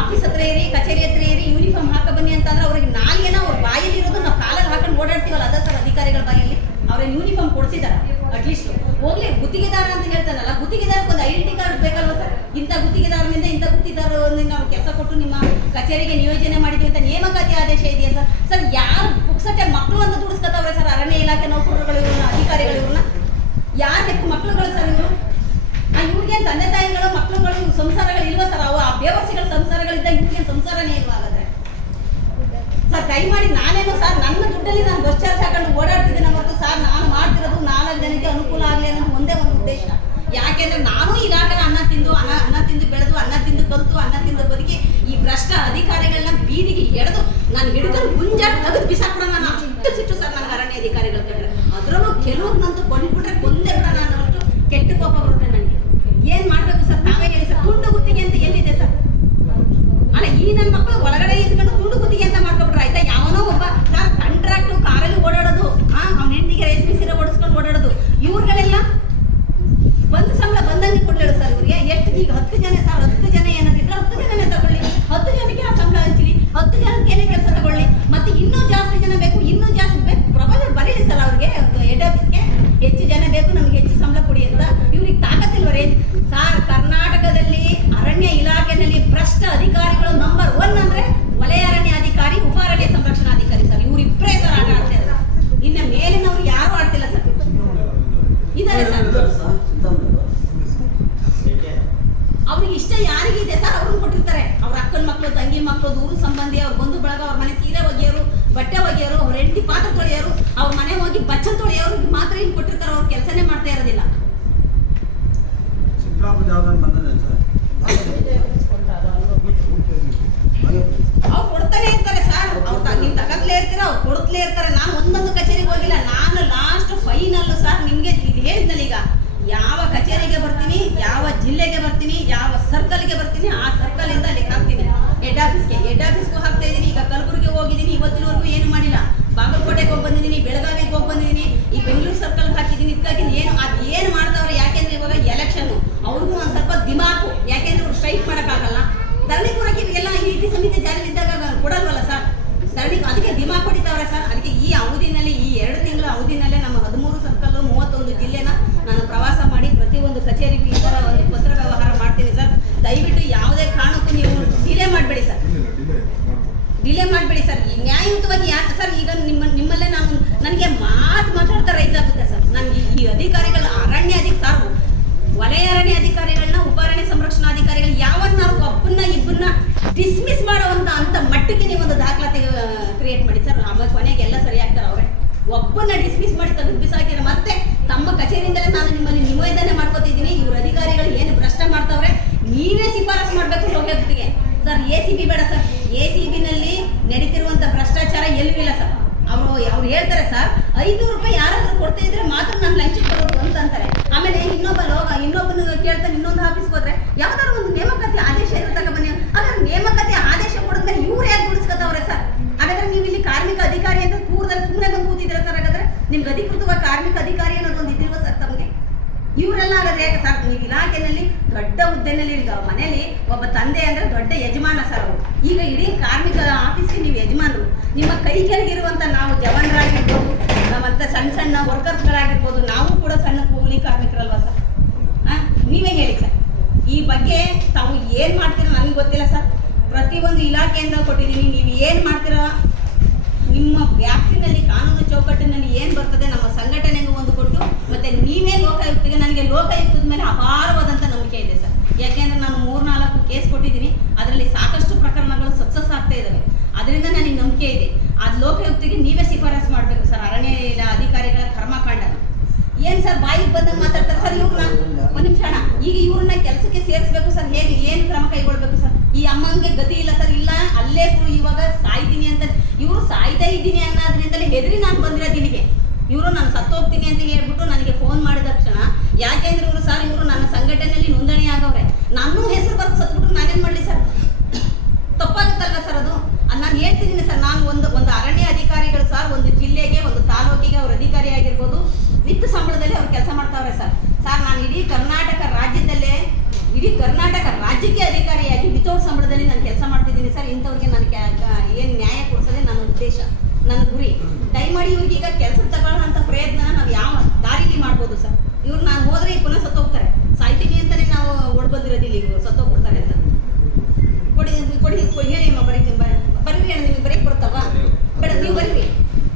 ಆಫೀಸ್ ಹತ್ರ ಇರಿ ಕಚೇರಿ ಹತ್ರ ಇರಿ ಯೂನಿಫಾರ್ಮ್ ಹಾಕೋ ಬನ್ನಿ ಅಂತಂದ್ರೆ ಅವ್ರಿಗೆ ನಾಲ್ಗೆನ ಅವ್ರ ಬಾಯಲ್ಲಿ ಇರೋದು ನಾವು ಕಾಲಲ್ಲಿ ಹಾಕೊಂಡು ಓಡಾಡ್ತೀವಲ್ಲ ಅದ ಸರ್ ಅಧಿಕಾರಿಗಳ ಬಾಯಲ್ಲಿ? ಅವ್ರಿಗೆ ಯೂನಿಫಾರ್ಮ್ ಕೊಡ್ಸಿದಾರ ಅಟ್ಲೀಸ್ಟ್ ಹೋಗ್ಲಿ ಗುತ್ತಿಗೆದಾರ ಅಂತ ಹೇಳ್ತಾನಲ್ಲ ಗುತ್ತಿಗೆದಾರಕ್ಕೆ ಒಂದು ಐಡೆಂಟಿ ಕಾರ್ಡ್ ಬೇಕಲ್ವ ಸರ್ ಇಂಥ ಗುತ್ತಿಗೆದಾರನಿಂದ ಇಂಥ ಗುತ್ತಿಗೆದಾರನಿಂದ ನಾವು ಕೆಲಸ ಕೊಟ್ಟು ನಿಮ್ಮ ಕಚೇರಿಗೆ ನಿಯೋಜನೆ ಮಾಡಿದ್ವಿ ಅಂತ ನೇಮಕಾತಿ ಆದೇಶ ಇದೆಯಾ ಸರ್ ಸರ್, ಯಾರು ಪುಕ್ಸಟ್ಟೆ ಮಕ್ಕಳು ಅಂತ ದುಡಿಸ್ಕೊತಾವ್ರೆ ಸರ್? ಅರಣ್ಯ ಇಲಾಖೆ ನೌಕರರುಗಳು ಇವ್ರನ್ನ, ಅಧಿಕಾರಿಗಳು ಇವ್ರನ್ನ? ಯಾರು ಹೆಕ್ಕು ಮಕ್ಕಳುಗಳು ಸರ್ ಇವರು? ಆ, ಇವ್ರಿಗೆ ತಂದೆ ತಾಯಿಗಳು ಮಕ್ಕಳುಗಳು ಸಂಸಾರಗಳು ಇಲ್ವ ಸರ್? ಅವು ಆ ಬೇವರ್ಸಿಗಳ ಸಂಸಾರಗಳಿದ್ದ ಇವ್ರಿಗೆ ಸಂಸಾರನೇ ಇಲ್ವಾ ಹಾಗಾದ್ರೆ? ಸರ್, ದಯಮಾಡಿ ನಾನೇನು ಸರ್, ನನ್ನ ದುಡ್ಡಲ್ಲಿ ನಾನು ಬಸ್ ಚಾರ್ಜ್ ಹಾಕೊಂಡು ಓಡಾಡ್ತಿದ್ದೇನೆ ಹೊರತು ಸರ್, ನಾನು ಮಾಡ್ತಿರೋದು ನಾಲ್ಕು ಜನಕ್ಕೆ ಅನುಕೂಲ ಆಗಲಿ ಅನ್ನೋದು ಒಂದೇ ಒಂದು ಉದ್ದೇಶ. ಯಾಕೆಂದ್ರೆ ನಾನು ಇಲಾಖೆ ಅನ್ನ ತಿಂದು ಅನ್ನ ತಿಂದು ಬೆಳೆದು, ಅನ್ನ ತಿಂದು ಕಲಿತು ತಿಂದು ಬದುಕಿ ಈ ಭ್ರಷ್ಟ ಅಧಿಕಾರಿಗಳನ್ನ ಬೀದಿಗೆ ಎಳೆದು ನಾನು ಹಿಡಿದು ಮುಂಜಾನೆ ತೆಗೆದು ಬಿಸಾಕ್ಬಿಡೋಣ ಅಷ್ಟು ಸಿಟ್ಟು ಸರ್ ನನ್ನ ಅರಣ್ಯ ಅಧಿಕಾರಿಗಳು ಕಂಡ್ರೆ ಅದರಲ್ಲೂ ಕೆಲವ್ರನ್ನಂತೂ ಅವ್ರಿಗೆ ಇಷ್ಟ ಯಾರಿಗಿದೆ ಸರ್ ಅವ್ರನ್ನ ಕೊಟ್ಟಿರ್ತಾರೆ. ಅವ್ರ ಅಕ್ಕನ ಮಕ್ಕಳು ತಂಗಿ ಮಕ್ಕಳು ದೂರು ಸಂಬಂಧಿ ಅವ್ರ ಬಂಧು ಬಳಗ ಅವ್ರ ಮನೆ ಸೀರೆ ಒಗೆಯೋರು ಬಟ್ಟೆ ಒಗೆಯೋರು ಅವ್ರ ಹೆಂಡತಿ ಪಾತ್ರ ತೊಳೆಯೋರು ಅವ್ರ ಮನೆ ಹೋಗಿ ಬಚ್ಚನ್ ತೊಳೆಯೋರು ಮಾತ್ರ ಇಲ್ಲಿ ಕೊಟ್ಟಿರ್ತಾರೆ ಅವ್ರ ಕೆಲಸನೇ ಮಾಡ್ತಾ ಇರೋದಿಲ್ಲ. ಅವ್ರು ಕೊಡ್ತಾನೆ ಇರ್ತಾರೆ ಸರ್. ಅವ್ರು ನೀವು ತಗತ್ಲೇ ಇರ್ತೀರ ಅವ್ರು ಕೊಡ್ತಲೇ ಇರ್ತಾರೆ. ನಾನು ಒಂದೊಂದು ಕಚೇರಿಗೆ ಹೋಗಿಲ್ಲ. ನಾನು ಲಾಸ್ಟ್ ಫೈನಲ್ ಸರ್ ನಿಮಗೆ ಇದು ಹೇಳಿದ್ನಲ್ಲ ಈಗ. ಯಾವ ಕಚೇರಿಗೆ ಬರ್ತೀನಿ, ಯಾವ ಜಿಲ್ಲೆಗೆ ಬರ್ತೀನಿ, ಯಾವ ಸರ್ಕಲ್ಗೆ ಬರ್ತೀನಿ, ಆ ಸರ್ಕಲ್ ಇಂದ ಅಲ್ಲಿಗೆ ಹಾಕ್ತೀನಿ. ಹೆಡ್ ಆಫೀಸ್ಗೆ ಹೆಡ್ ಆಫೀಸ್ಗೂ ಹಾಕ್ತಾ ಇದ್ದೀನಿ. ಈಗ ಕಲಬುರಗಿಗೆ ಹೋಗಿದ್ದೀನಿ, ಇವತ್ತಿನವರೆಗೂ ಏನು ಮಾಡಿಲ್ಲ. ಬಾಗಲಕೋಟೆಗೆ ಹೋಗಿ ಬಂದಿದ್ದೀನಿ, ಬೆಳಗಾವಿಗೆ ಹೋಗಿ ಬಂದಿದ್ದೀನಿ. ಈ ಬೆಂಗಳೂರು ಸರ್ಕಲ್ಗೆ ಹಾಕಿದ್ದೀನಿ. ಇದಕ್ಕಾಗಿ ಏನು, ಅದು ಏನು ಮಾಡ್ತಾವ್ರೆ ಯಾಕೆಂದ್ರೆ ಇವಾಗ ಎಲೆಕ್ಷನ್ ಅವ್ರಿಗೂ ಒಂದು ಸ್ವಲ್ಪ ದಿಮಾಕು. ಯಾಕೆಂದ್ರೆ ಅವ್ರು ಸ್ಟ್ರೈಕ್ ಮಾಡೋಕ್ಕಾಗಲ್ಲ. ಸರಣಿ ಕೂರಕ್ಕೆ ಇವೆಲ್ಲ ಈ ರೀತಿ ಸಮಿತಿ ಜಾರಿಯಲ್ಲಿದ್ದಾಗ ಕೊಡಲ್ವಲ್ಲ ಸರ್? ಸರಣಿ ಅದಕ್ಕೆ ದಿಮಾ ಹೊಡಿತಾವ್ರೆ ಸರ್ ಅದಕ್ಕೆ ಈ ಅವಧಿನಲ್ಲಿ ಈ ಎರಡು ತಿಂಗಳ ಅವಧಿನಲ್ಲೇ ನಮ್ಮ ಹದಿಮೂರು ಸರ್ಕಲ್ ಮೂವತ್ತೊಂದು ಜಿಲ್ಲೆನ ನಾನು ಪ್ರವಾಸ ಮಾಡಿ ಪ್ರತಿಯೊಂದು ಕಚೇರಿಗೂ ಈ ಥರ ಒಂದು ಪತ್ರ ವ್ಯವಹಾರ ಮಾಡ್ತೀನಿ ಸರ್ ದಯವಿಟ್ಟು ಯಾವುದೇ ಕಾರಣಕ್ಕೂ ನೀವು ಡಿಲೇ ಮಾಡಬೇಡಿ ಸರ್ ಡಿಲೇ ಮಾಡಬೇಡಿ ಸರ್ ಈ ನ್ಯಾಯಯುತವಾಗಿ ಯಾಕೆ ಸರ್ ಈಗ ನಿಮ್ಮ ನಿಮ್ಮಲ್ಲೇ ನಾನು ನನಗೆ ಮಾತು ಮಾತಾಡ್ತಾ ರೈತ ಆಗುತ್ತೆ ಸರ್ ನನಗೆ ಈ ಅಧಿಕಾರಿಗಳ ಅರಣ್ಯ ಅಧಿಕ ಸರ್ ವಲಯ ಅರಣ್ಯ ಅಧಿಕಾರಿಗಳನ್ನ ಉಪಾರಣ್ಯ ಸಂರಕ್ಷಣಾಧಿಕಾರಿಗಳು ಯಾವನ್ನಾರು ಒಬ್ಬನ್ನ ಇಬ್ಬರನ್ನ ಡಿಸ್ಮಿಸ್ ಮಾಡುವಂತ ಅಂತ ಮಟ್ಟಕ್ಕೆ ನೀವು ಒಂದು ದಾಖಲಾತಿ ಕ್ರಿಯೇಟ್ ಮಾಡಿ ಸರ್ ಆಮೇಲೆ ಕೊನೆಗೆ ಎಲ್ಲ ಸರಿ ಆಗ್ತಾರೆ ಅವರೇ ಒಬ್ಬನ್ನ ಡಿಸ್ಮಿಸ್ ಮಾಡಿ ತೆಗೆದು ಬಿಸಾಕಿದ್ರೆ ಮತ್ತೆ ತಮ್ಮ ಕಚೇರಿಯಿಂದಲೇ ನಾನು ನಿಮ್ಮಲ್ಲಿ ನಿವೇದನೆ ಮಾಡ್ಕೋತಿದ್ದೀನಿ ಇವ್ರ ಅಧಿಕಾರಿಗಳು ಏನು ಭ್ರಷ್ಟ ಮಾಡ್ತಾವ್ರೆ ನೀವೇ ಶಿಫಾರಸ್ ಮಾಡಬೇಕು ಲೋಕಾಯುಕ್ತಿಗೆ ಸರ್ ಎ ಸಿ ಬಿ ಬೇಡ ಸರ್ ಎ ಸಿ ಬಿನಲ್ಲಿ ನಡೀತಿರುವಂತ ಭ್ರಷ್ಟಾಚಾರ ಎಲ್ಲೂ ಇಲ್ಲ ಸರ್ ಅವರು ಅವ್ರು ಹೇಳ್ತಾರೆ ಸರ್ ಐನೂರು ರೂಪಾಯಿ ಯಾರಾದ್ರೂ ಕೊಡ್ತಾ ಇದ್ರೆ ಮಾತ್ರ ನಾನು ಲಂಚಕ್ಕೆ ಬರೋದು ಅಂತ ಅಂತಾರೆ ಆಮೇಲೆ ಇನ್ನೊಬ್ಬ ಲೋಕ ಇನ್ನೊಬ್ಬನ ಕೇಳ್ತಾನೆ ಇನ್ನೊಂದು ಆಫೀಸ್ಗೆ ಹೋದ್ರೆ ಯಾವ್ದಾದ್ರು ಒಂದು ನೇಮಕಾತಿ ಆದೇಶ ಇರುತ್ತೆ ಬನ್ನಿ ಹಾಗಾದ್ರೆ ನೇಮಕಾತಿ ಆದೇಶ ಕೊಡಿದ್ಮೇಲೆ ಇವ್ರು ಯಾಕೆ ಗುಡಿಸ್ಕೊತಾವ್ರೆ ಸರ್ ಹಾಗಾದ್ರೆ ನೀವು ಇಲ್ಲಿ ಕಾರ್ಮಿಕ ಅಧಿಕಾರಿ ಅಂತ ಕೂರದಲ್ಲಿ ಸುಮ್ಮನೆ ಬಂದು ಕೂತಿದ್ದೀರಾ ಸರ್ ಹಾಗಾದ್ರೆ ನಿಮ್ಗೆ ಅಧಿಕೃತವಾಗಿ ಕಾರ್ಮಿಕ ಅಧಿಕಾರಿ ಅನ್ನೋದು ಒಂದು ಇದಿರುವ ಸರ್ ತಮಗೆ? ಇವರೆಲ್ಲ ಆಗದ್ರೆ ಸರ್, ನೀವು ಇಲಾಖೆನಲ್ಲಿ ದೊಡ್ಡ ಹುದ್ದೆನಲ್ಲಿ ಈಗ ಮನೆಯಲ್ಲಿ ಒಬ್ಬ ತಂದೆ ಅಂದ್ರೆ ದೊಡ್ಡ ಯಜಮಾನ ಸರ್ ಅವರು. ಈಗ ಇಡೀ ಕಾರ್ಮಿಕ ಆಫೀಸ್ಗೆ ನೀವು ಯಜಮಾನರು. ನಿಮ್ಮ ಕೈ ಕೆಳಗಿರುವಂತ ನಾವು ಜವಾನರಾಗಿರ್ಬೋದು ಮತ್ತೆ ಸಣ್ಣ ಸಣ್ಣ ವರ್ಕರ್ಸ್ಗಳಾಗಿರ್ಬೋದು ನಾವು ಕೂಡ ಸಣ್ಣ ಕೂಲಿ ಕಾರ್ಮಿಕರಲ್ವ ಸರ್? ಹಾಂ ನೀವೇ ಹೇಳಿ ಸರ್. ಈ ಬಗ್ಗೆ ತಾವು ಏನು ಮಾಡ್ತೀರೋ ನನಗೆ ಗೊತ್ತಿಲ್ಲ ಸರ್. ಪ್ರತಿಯೊಂದು ಇಲಾಖೆಯಿಂದ ಕೊಟ್ಟಿದ್ದೀನಿ, ನೀವು ಏನು ಮಾಡ್ತೀರಾ? ನಿಮ್ಮ ವ್ಯಾಪ್ತಿನಲ್ಲಿ ಕಾನೂನು ಚೌಕಟ್ಟಿನಲ್ಲಿ ಏನು ಬರ್ತದೆ ನಮ್ಮ ಸಂಘಟನೆಗೂ ಒಂದು ಕೊಟ್ಟು, ಮತ್ತೆ ನೀವೇ ಲೋಕಾಯುಕ್ತಿಗೆ, ನನಗೆ ಲೋಕಾಯುಕ್ತದ ಮೇಲೆ ಅಪಾರವಾದಂಥ ನಂಬಿಕೆ ಇದೆ ಸರ್. ಯಾಕೆಂದ್ರೆ ನಾನು ಮೂರ್ನಾಲ್ಕು ಕೇಸ್ ಕೊಟ್ಟಿದ್ದೀನಿ. ಅದರಲ್ಲಿ ಸಾಕಷ್ಟು ಪ್ರಕರಣಗಳು ಸಕ್ಸಸ್ ಆಗ್ತಾ ಇದ್ದಾವೆ ಅದರಿಂದ ನನಗೆ ನಂಬಿಕೆ ಇದೆ. ಅದು ಲೋಕಾಯುಕ್ತಿಗೆ ನೀವೇ ಶಿಫಾರಸ್ ಮಾಡಬೇಕು ಸರ್, ಅರಣ್ಯ ಇಲ್ಲ ಅಧಿಕಾರಿಗಳ ಕರ್ಮಕಾಂಡನ ಏನ್ ಸರ್, ಬಾಯಿಗೆ ಬಂದಂಗೆ ಮಾತಾಡ್ತಾರೆ? ಸರ್, ಇವ್ರನ್ನ ಒಂದು ನಿಮಿಷ ಈಗ ಇವ್ರನ್ನ ಕೆಲಸಕ್ಕೆ ಸೇರಿಸ್ಬೇಕು ಸರ್, ಹೇಗೆ, ಏನು ಕ್ರಮ ಕೈಗೊಳ್ಬೇಕು ಸರ್? ಈ ಅಮ್ಮಂಗೆ ಗತಿ ಇಲ್ಲ ಸರ್, ಇಲ್ಲ, ಅಲ್ಲೇ ಇವಾಗ ಸಾಯ್ತೀನಿ ಅಂತ ಇವರು ಸಾಯ್ತಾ ಇದ್ದೀನಿ ಅನ್ನೋದ್ರಿಂದಲೇ ಹೆದರಿ ನಾನು ಬಂದಿರೋದು ಇಲ್ಲಿಗೆ ಇವರು ನಾನು ಸತ್ತೋಗ್ತೀನಿ ಅಂತ ಹೇಳ್ಬಿಟ್ಟು ನನಗೆ ಫೋನ್ ಮಾಡಿದ ತಕ್ಷಣ ಯಾಕೆಂದ್ರೆ ಇವರು ಸರ್ ಇವರು ನನ್ನ ಸಂಘಟನೆಯಲ್ಲಿ ನೋಂದಣಿ ಆಗವ್ರೆ. ನಾನು ಹೆಸರು ಬರೆದು ಸತ್ಬಿಟ್ಟು ನಾನೇನು ಮಾಡಲಿ ಸರ್ ತಪ್ಪಾಗುತ್ತಲ್ಲ ಸರ್ ಅದ್? ನಾನು ಹೇಳ್ತಿದ್ದೀನಿ ಸರ್ ನಾನು ಒಂದು ಒಂದು ಅರಣ್ಯ ಅಧಿಕಾರಿಗಳು ಸರ್ ಒಂದು ಜಿಲ್ಲೆಗೆ, ಒಂದು ತಾಲೂಕಿಗೆ ಅವ್ರ ಅಧಿಕಾರಿ ಆಗಿರ್ಬೋದು. ವಿತ್ ಸಂಬಳದಲ್ಲಿ ಅವ್ರು ಕೆಲಸ ಮಾಡ್ತಾವ್ರೆ ಸರ್ ಸರ್ ನಾನು ಇಡೀ ಕರ್ನಾಟಕ ರಾಜ್ಯದಲ್ಲೇ ಇಡೀ ಕರ್ನಾಟಕ ರಾಜ್ಯಕ್ಕೆ ಅಧಿಕಾರಿಯಾಗಿ ವಿತೌಟ್ ಸಂಬಳದಲ್ಲಿ ನಾನು ಕೆಲಸ ಮಾಡ್ತಿದ್ದೀನಿ ಸರ್, ಇಂಥವ್ರಿಗೆ ನಾನು ಏನು ನ್ಯಾಯ ಕೊಡಿಸೋದೇ ನನ್ನ ಉದ್ದೇಶ, ನನ್ನ ಗುರಿ. ದಯಮಾಡಿ ಇವ್ರಿಗೆ ಈಗ ಕೆಲಸ ತಗೊಳ್ಳೋಂಥ ಪ್ರಯತ್ನ ನಾವು ಯಾವ ದಾರಿಲಿ ಮಾಡ್ಬೋದು ಸರ್? ಇವ್ರು ನಾನು ಹೋದ್ರೆ ಪುನಃ ಸತ್ತೋಗ್ತಾರೆ. ಸಾಯ್ತೀನಿ ಅಂತಲೇ ನಾವು ಓಡ್ ಬಂದಿರೋದಿಲ್ಲ ಇವರು, ಸತ್ತೋಗ್ಬಿಡ್ತಾರೆ ಅಂತ. ಕೊಡಿ ಕೊಡಿ ಹೇಳಿ ಅಮ್ಮ, ಬರೀ ಬರೀರಿ ಅಣ್ಣ, ನಿಮಗೆ ಬರೀಕ್ ಬರುತ್ತಲ್ವಾ? ಬೇಡ, ನೀವು ಬರೀರಿ.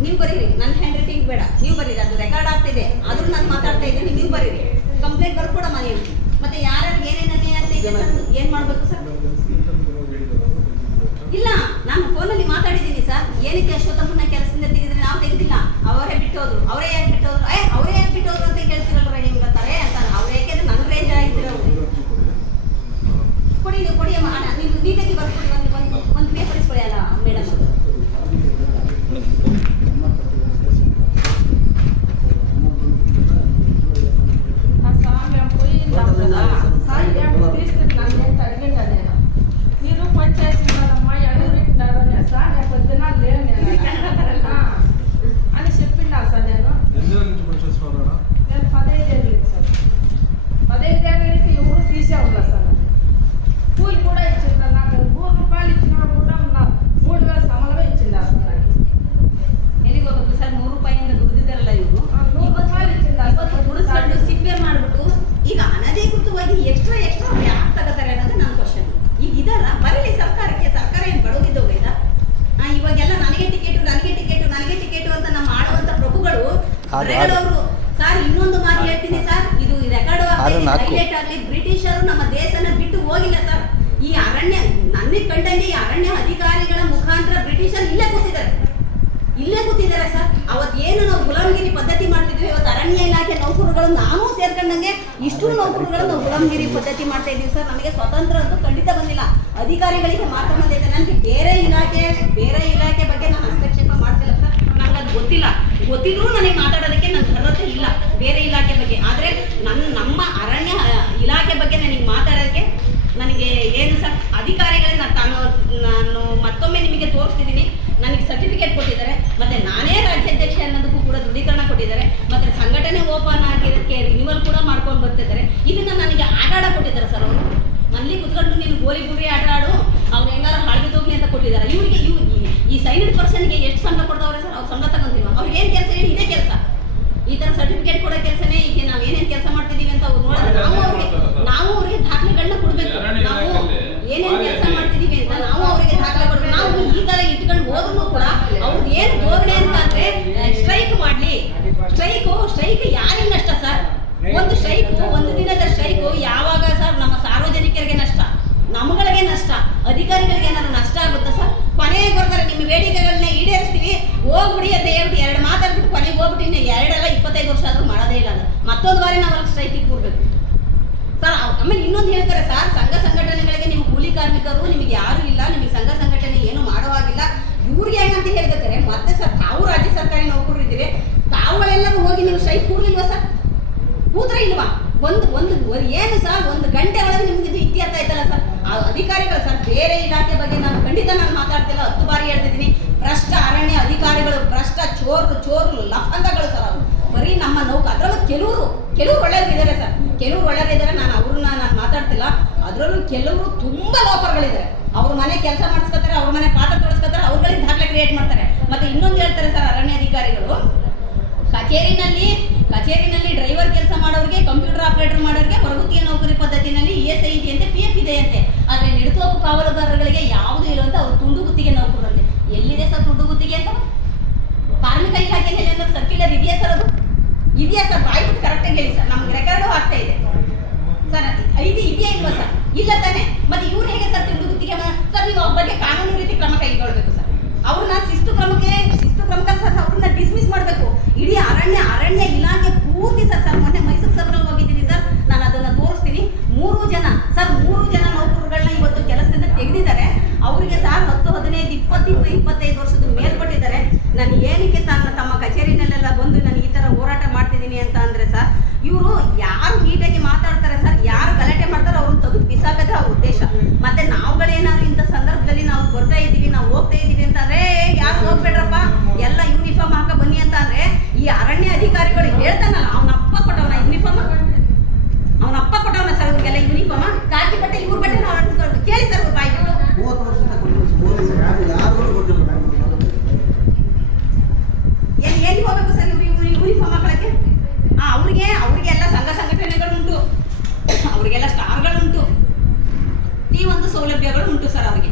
ನೀವು ಬರೀರಿ. ನನ್ನ ಹ್ಯಾಂಡ್ ರೈಟಿಂಗ್ ಬೇಡ. ನೀವು ಬರೀರಿ. ಅದು ರೆಕಾರ್ಡ್ ಆಗ್ತಿದೆ. ಆದರೂ ನಾನು ಮಾತಾಡ್ತಾ ಇದ್ದೀನಿ, ನೀವು ಬರೀರಿ. ಕಂಪ್ಲೇಂಟ್ ಬರ್ಕೊಡಮ್ಮ ನೀವು. ಮತ್ತೆ ಯಾರ್ಯಾರಿಗೆ ಏನೇನು ಅನ್ಯಾಯ ಆಗ್ತಾ ಇದೆ ಸರ್ ಏನು ಮಾಡಬೇಕು ಸರ್? ಇಲ್ಲ, ನಾನು ಫೋನಲ್ಲಿ ಮಾತಾಡಿದ್ದೀನಿ ಸರ್. ಏನಕ್ಕೆ ಅಶ್ವತ್ಥಮ್ಮನ ಕೆಲಸದಿಂದ ತೆಗೆದ್ರೆ ನಾವು ತೆಗೆದಿಲ್ಲ. ಅವರೇ ಬಿಟ್ಟೋದ್ರು. ಅವರೇ ನನಗೆ ಏನು ಸರ್ ನಾನು ತಾನು ನಾನು ಮತ್ತೊಮ್ಮೆ ನಿಮಗೆ ತೋರಿಸ್ತಿದ್ದೀನಿ. ನನಗೆ ಸರ್ಟಿಫಿಕೇಟ್ ಕೊಟ್ಟಿದ್ದಾರೆ. ಮತ್ತೆ ನಾನೇ ರಾಜ್ಯಾಧ್ಯಕ್ಷ ಅನ್ನೋದಕ್ಕೂ ಕೂಡ ದೃಢೀಕರಣ ಕೊಟ್ಟಿದ್ದಾರೆ. ಮತ್ತೆ ಸಂಘಟನೆ ಓಪನ್ ಆಗಿರೋದಕ್ಕೆ ರಿನ್ಯೂವಲ್ ಕೂಡ ಮಾಡ್ಕೊಂಡು ಬರ್ತಿದ್ದಾರೆ. ಇದನ್ನ ನನಗೆ ಆಟ ಆಡ ಕೊಟ್ಟಿದ್ದಾರೆ ಸರ್ ಅವರು. ಅಲ್ಲಿ ಕುತ್ಕೊಂಡು ನೀನು ಗೋಲಿ ಗುರಿ ಆಟ ಆಡು ಅವ್ರು ಹೆಂಗಾರು ಹಾಳಿಗೆ ಹೋಗ್ಲಿ ಅಂತ ಕೊಟ್ಟಿದ್ದಾರೆ. ಇವರಿಗೆ ಇವ್ ಈ- ಸೈನಿಡ್ ಪರ್ಸನ್ಗೆ ಎಷ್ಟು ಸಂಬಳ ಕೊಡ್ತಾವ್ರೆ ಸರ್? ಅವ್ರು ಸಂಬಳ ತಗೊಂತೀವ ಅವ್ರಿಗೆ ಏನು ಕೆಲಸ? ಏನು ಇದೇ ಕೆಲಸ? ಈ ತರ ಸರ್ಟಿಫಿಕೇಟ್ ಕೊಡೋ ಕೆಲಸನೇ? ಈಗ ನಾವು ಏನೇನು ಕೆಲಸ ಮಾಡ್ತಿದ್ದೀವಿ ಅಂತ ಅವ್ರು ನೋಡಿದ್ರೆ ನಾವು ಅವ್ರಿಗೆ ನಾವು ಅವ್ರಿಗೆ ದಾಖಲೆಗಳನ್ನ ಕೊಡಬೇಕು. ನಾವು ಏನೇನು ಕೆಲಸ ಮಾಡ್ತಿದೀವಿ ಅಂತ ನಾವು ಅವರಿಗೆ ದಾಖಲೆ ಕೊಡ್ಬೇಕು. ನಾವು ಈ ತರ ಇಟ್ಕೊಂಡು ಹೋದ್ರು ಕೂಡ ಅವ್ರದ್ದು ಏನು ಧೋರಣೆ ಅಂತ ಅಂದ್ರೆ ಸ್ಟ್ರೈಕ್ ಮಾಡ್ಲಿ. ಸ್ಟ್ರೈಕು ಸ್ಟ್ರೈಕ್ ಯಾರಿಗೆ ನಷ್ಟ ಸರ್? ಒಂದು ಸ್ಟ್ರೈಕು ಒಂದು ದಿನದ ಸ್ಟ್ರೈಕು ಯಾವಾಗ ಸರ್? ನಮ್ಮ ಸಾರ್ವಜನಿಕರಿಗೆ ನಷ್ಟ. ನಮ್ಗಳಿಗೆ ನಷ್ಟ. ಅಧಿಕಾರಿಗಳಿಗೆ ಏನಾದ್ರು ನಷ್ಟ ಆಗುತ್ತಾ ಸರ್? ಕೊನೆಗೆ ಬರ್ತಾರೆ. ನಿಮ್ಮ ಬೇಡಿಕೆಗಳನ್ನ ಈಡೇರಿಸ್ತೀವಿ ಹೋಗ್ಬಿಡಿ ಅಂತ ಹೇಳ್ಬಿಟ್ಟು ಎರಡು ಮಾತಾಡ್ಬಿಟ್ಟು ಕೊನೆಗೆ ಹೋಗ್ಬಿಟ್ಟು ಇನ್ನು ಎರಡೆಲ್ಲ ಇಪ್ಪತ್ತೈದು ವರ್ಷ ಆದ್ರೂ ಮಾಡೋದೇ ಇಲ್ಲ ಅದು ಮತ್ತೊಂದು ಬಾರಿ ನಾವು ಸ್ಟ್ರೈಕಿಗೆ ಕೂರ್ಬೇಕು. ಸರ್ ಆಮೇಲೆ ಇನ್ನೊಂದು ಹೇಳ್ತಾರೆ ಸರ್, ಸಂಘ ಸಂಘಟನೆಗಳಿಗೆ ನೀವು ಕೂಲಿ ಕಾರ್ಮಿಕರು ನಿಮಗೆ ಯಾರು ಇಲ್ಲ, ನಿಮಗೆ ಸಂಘ ಸಂಘಟನೆ ಏನು ಮಾಡೋ ಹಾಗಿಲ್ಲ. ಇವ್ರಿಗೆ ಹೆಂಗಂತ ಹೇಳ್ಬೇಕಾರೆ, ಮತ್ತೆ ಸರ್, ತಾವು ರಾಜ್ಯ ಸರ್ಕಾರಿ ನೌಕರರು ಇದ್ದೀರಿ, ತಾವುಗಳೆಲ್ಲರೂ ಹೋಗಿ ನೀವು ಸ್ಟ್ರೈಕ್ ಕೂರ್ಲಿಲ್ವಾ ಸರ್? ಕೂತ್ರ ಇಲ್ವಾ? ಒಂದು ಒಂದು ಏನು ಸರ್, ಒಂದು ಗಂಟೆ ಒಳಗೆ ನಿಮ್ಗೆ ಇದು ಇತ್ಯರ್ಥ ಆಯ್ತಲ್ಲ ಸರ್? ಆ ಅಧಿಕಾರಿಗಳು ಸರ್, ಬೇರೆ ಇಲಾಖೆ ಬಗ್ಗೆ ನಾನು ಖಂಡಿತ ನಾನು ಮಾತಾಡ್ತಿಲ್ಲ, ಹತ್ತು ಬಾರಿ ಹೇಳ್ತಿದ್ದೀನಿ. ಭ್ರಷ್ಟ ಅರಣ್ಯ ಅಧಿಕಾರಿಗಳು, ಭ್ರಷ್ಟ ಚೋರ್ ಚೋರ್ ಲಫಂಗಗಳು ಸರ್ ಅವರು. ಬರೀ ನಮ್ಮ ನೌಕ ಅದರಲ್ಲೂ ಕೆಲವರು ಕೆಲವರು ಒಳ್ಳೆಯವ್ರಿದ್ದಾರೆ ಸರ್. ಕೆಲವರು ಒಳ್ಳೆಯದಿದ್ದಾರೆ ನಾನು ಅವ್ರನ್ನ ನಾನು ಮಾತಾಡ್ತಿಲ್ಲ. ಅದರಲ್ಲೂ ಕೆಲವರು ತುಂಬ ಲೋಪರ್ಗಳಿದ್ದಾರೆ ಅವ್ರ ಮನೆ ಕೆಲಸ ಮಾಡಿಸ್ಕೊತಾರೆ, ಅವ್ರ ಮನೆ ಪಾತ್ರ ತೋರಿಸ್ಕೊತಾರೆ, ಅವ್ರುಗಳಿಗೆ ದಾಖಲೆ ಕ್ರಿಯೇಟ್ ಮಾಡ್ತಾರೆ. ಮತ್ತೆ ಇನ್ನೊಂದು ಹೇಳ್ತಾರೆ ಸರ್ ಅರಣ್ಯ ಅಧಿಕಾರಿಗಳು. ಕಚೇರಿನಲ್ಲಿ ಕಚೇರಿನಲ್ಲಿ ಡ್ರೈವರ್ ಕೆಲಸ ಮಾಡೋರಿಗೆ ಕಂಪ್ಯೂಟರ್ ಆಪರೇಟರ್ ಮಾಡೋರಿಗೆ ಹೊರಗುತ್ತಿಗೆ ನೌಕರಿ ಪದ್ಧತಿನಲ್ಲಿ ಇ ಎಸ್ ಐ ಇದೆಯಂತೆ ಪಿ ಎಫ್ ಇದೆಯಂತೆ ಆದರೆ ನಿಡುತೋಪು ಕಾವಲುಗಾರರಿಗೆ ಯಾವುದೂ ಇಲ್ಲ ಅಂತ ಅವ್ರು ತುಂಡು ಗುತ್ತಿಗೆ ನೌಕರರಲ್ಲಿ ಎಲ್ಲಿದೆ ಸರ್ ತುಂಡು ಗುತ್ತಿಗೆ ಅಂತ ಕಾರ್ಮಿಕ ಇಲಾಖೆಯಲ್ಲಿ ಏನಾದ್ರು ಸರ್ಕ್ಯುಲರ್ ಇದೆಯಾ ಸರ್ ಅದು ಇದೆಯಾ ಸರ್ ಬಾಯ್ಬಿಟ್ಟು ಕರೆಕ್ಟಾಗಿ ಹೇಳಿ ಸರ್ ನಮ್ಗೆ ರೆಕಾರ್ಡು ಆಗ್ತಾ ಇದೆ ಇದು ಇದೆಯಾ ಇಲ್ವಾ ಸರ್? ಇಲ್ಲ ತಾನೆ. ಮತ್ತೆ ಇವ್ರು ಹೇಗೆ ಸರ್ ತಿಂಗಳು ಗುತ್ತಿಗೆ ಸರ್, ನೀವು ಅವ್ರ ಬಗ್ಗೆ ಕಾನೂನು ರೀತಿ ಕ್ರಮ ಕೈಗೊಳ್ಬೇಕು ಸರ್. ಅವ್ರನ್ನ ಶಿಸ್ತು ಕ್ರಮಕ್ಕೆ ಶಿಸ್ತು ಕ್ರಮಕ್ಕೆ ಸರ್ ಅವ್ರನ್ನ ಡಿಸ್ಮಿಸ್ ಮಾಡಬೇಕು. ಇಡೀ ಅರಣ್ಯ ಅರಣ್ಯ ಇಲಾಖೆ ಪೂರ್ತಿ ಸರ್ ಸರ್ ಮೊನ್ನೆ ಮೈಸೂರು ಸರ್ ಹೋಗಿದ್ದೀನಿ ಸರ್. ನಾನು ಅದನ್ನ ತೋರಿಸ್ತೀನಿ. ಮೂರು ಜನ, ಸರ್, ಮೂರು ಜನ ನೌಕರರುಗಳನ್ನ ಇವತ್ತು ಕೆಲಸದಿಂದ ತೆಗೆದಿದ್ದಾರೆ. ಅವರಿಗೆ ಸರ್ ಹತ್ತು, ಹದಿನೈದು, ಇಪ್ಪತ್ತು, ಇಪ್ಪತ್ತೈದು ವರ್ಷದ ಮೇಲ್ಪಟ್ಟಿದ್ದಾರೆ ನಾನು ಏನಕ್ಕೆ ತನ್ನ ತಮ್ಮ ಕಚೇರಿನಲ್ಲೆಲ್ಲ ಬಂದು ನಾನು ಈ ಥರ ಹೋರಾಟ ಮಾಡ್ತಿದ್ದೀನಿ ಅಂತ ಅಂದರೆ ಸರ್ ಇವರು ಯಾರು ನೀಟಾಗಿ ಮಾತಾಡ್ತಾರೆ ಸರ್ ಯಾರು ಗಲಾಟೆ ಮಾಡ್ತಾರೋ ಅವ್ರನ್ನ ತೆಗೆದು ಬಿಸಾಕದೆ ಅವ್ರ ಉದ್ದೇಶ ಮತ್ತೆ ನಾವುಗಳೇನಾದ್ರು ಇಂಥ ಸಂದರ್ಭದಲ್ಲಿ ನಾವು ಬರ್ತಾ ಇದ್ದೀವಿ ನಾವು ಹೋಗ್ತಾ ಇದ್ದೀವಿ ಅಂತಂದ್ರೆ ಯಾರು ಹೋಗ್ಬೇಡ್ರಪ್ಪ ಎಲ್ಲ ಯೂನಿಫಾರ್ಮ್ ಹಾಕ ಬನ್ನಿ ಅಂತ ಅಂದ್ರೆ ಈ ಅರಣ್ಯ ಅಧಿಕಾರಿಗಳು ಹೇಳ್ತಾನಲ್ಲ ಅವನ ಅಪ್ಪ ಕೊಟ್ಟವನ ಯೂನಿಫಾರ್ಮ್ ಅವನ ಅಪ್ಪ ಕೊಟ್ಟವನ ಸರ್ ಇವ್ರಿಗೆಲ್ಲ ಯೂನಿಫಾರ್ಮ್ ಕಾಕಿ ಬಟ್ಟೆ ಇವ್ರ ಬಟ್ಟೆ ನಾವು ಅನ್ಸ್ಕೊಂಡು ಕೇಳಿ ಸರ್ ಬಾಯ್ ಮೂವತ್ತು ವರ್ಷದಿಂದ ಕೊಟ್ಟಿದ್ದು ಯಾರು ಯಾರಿಗೂ ಕೊಟ್ಟಿಲ್ಲ ಎಲ್ಲಿ ಎಲ್ಲಿ ಹೋಗ್ಬೇಕು ಸರ್ ಇವ್ರಿ ಇವ್ರು ಯೂನಿಫಾರ್ಮ್ ಆ ಅವ್ರಿಗೆ ಅವ್ರಿಗೆಲ್ಲ ಸಂಘ ಸಂಘಟನೆಗಳು ಉಂಟು ಅವರಿಗೆಲ್ಲ ಸ್ಟಾರ್ಗಳು ಉಂಟು ಈ ಒಂದು ಸೌಲಭ್ಯಗಳು ಉಂಟು ಸರ್ ಅವ್ರಿಗೆ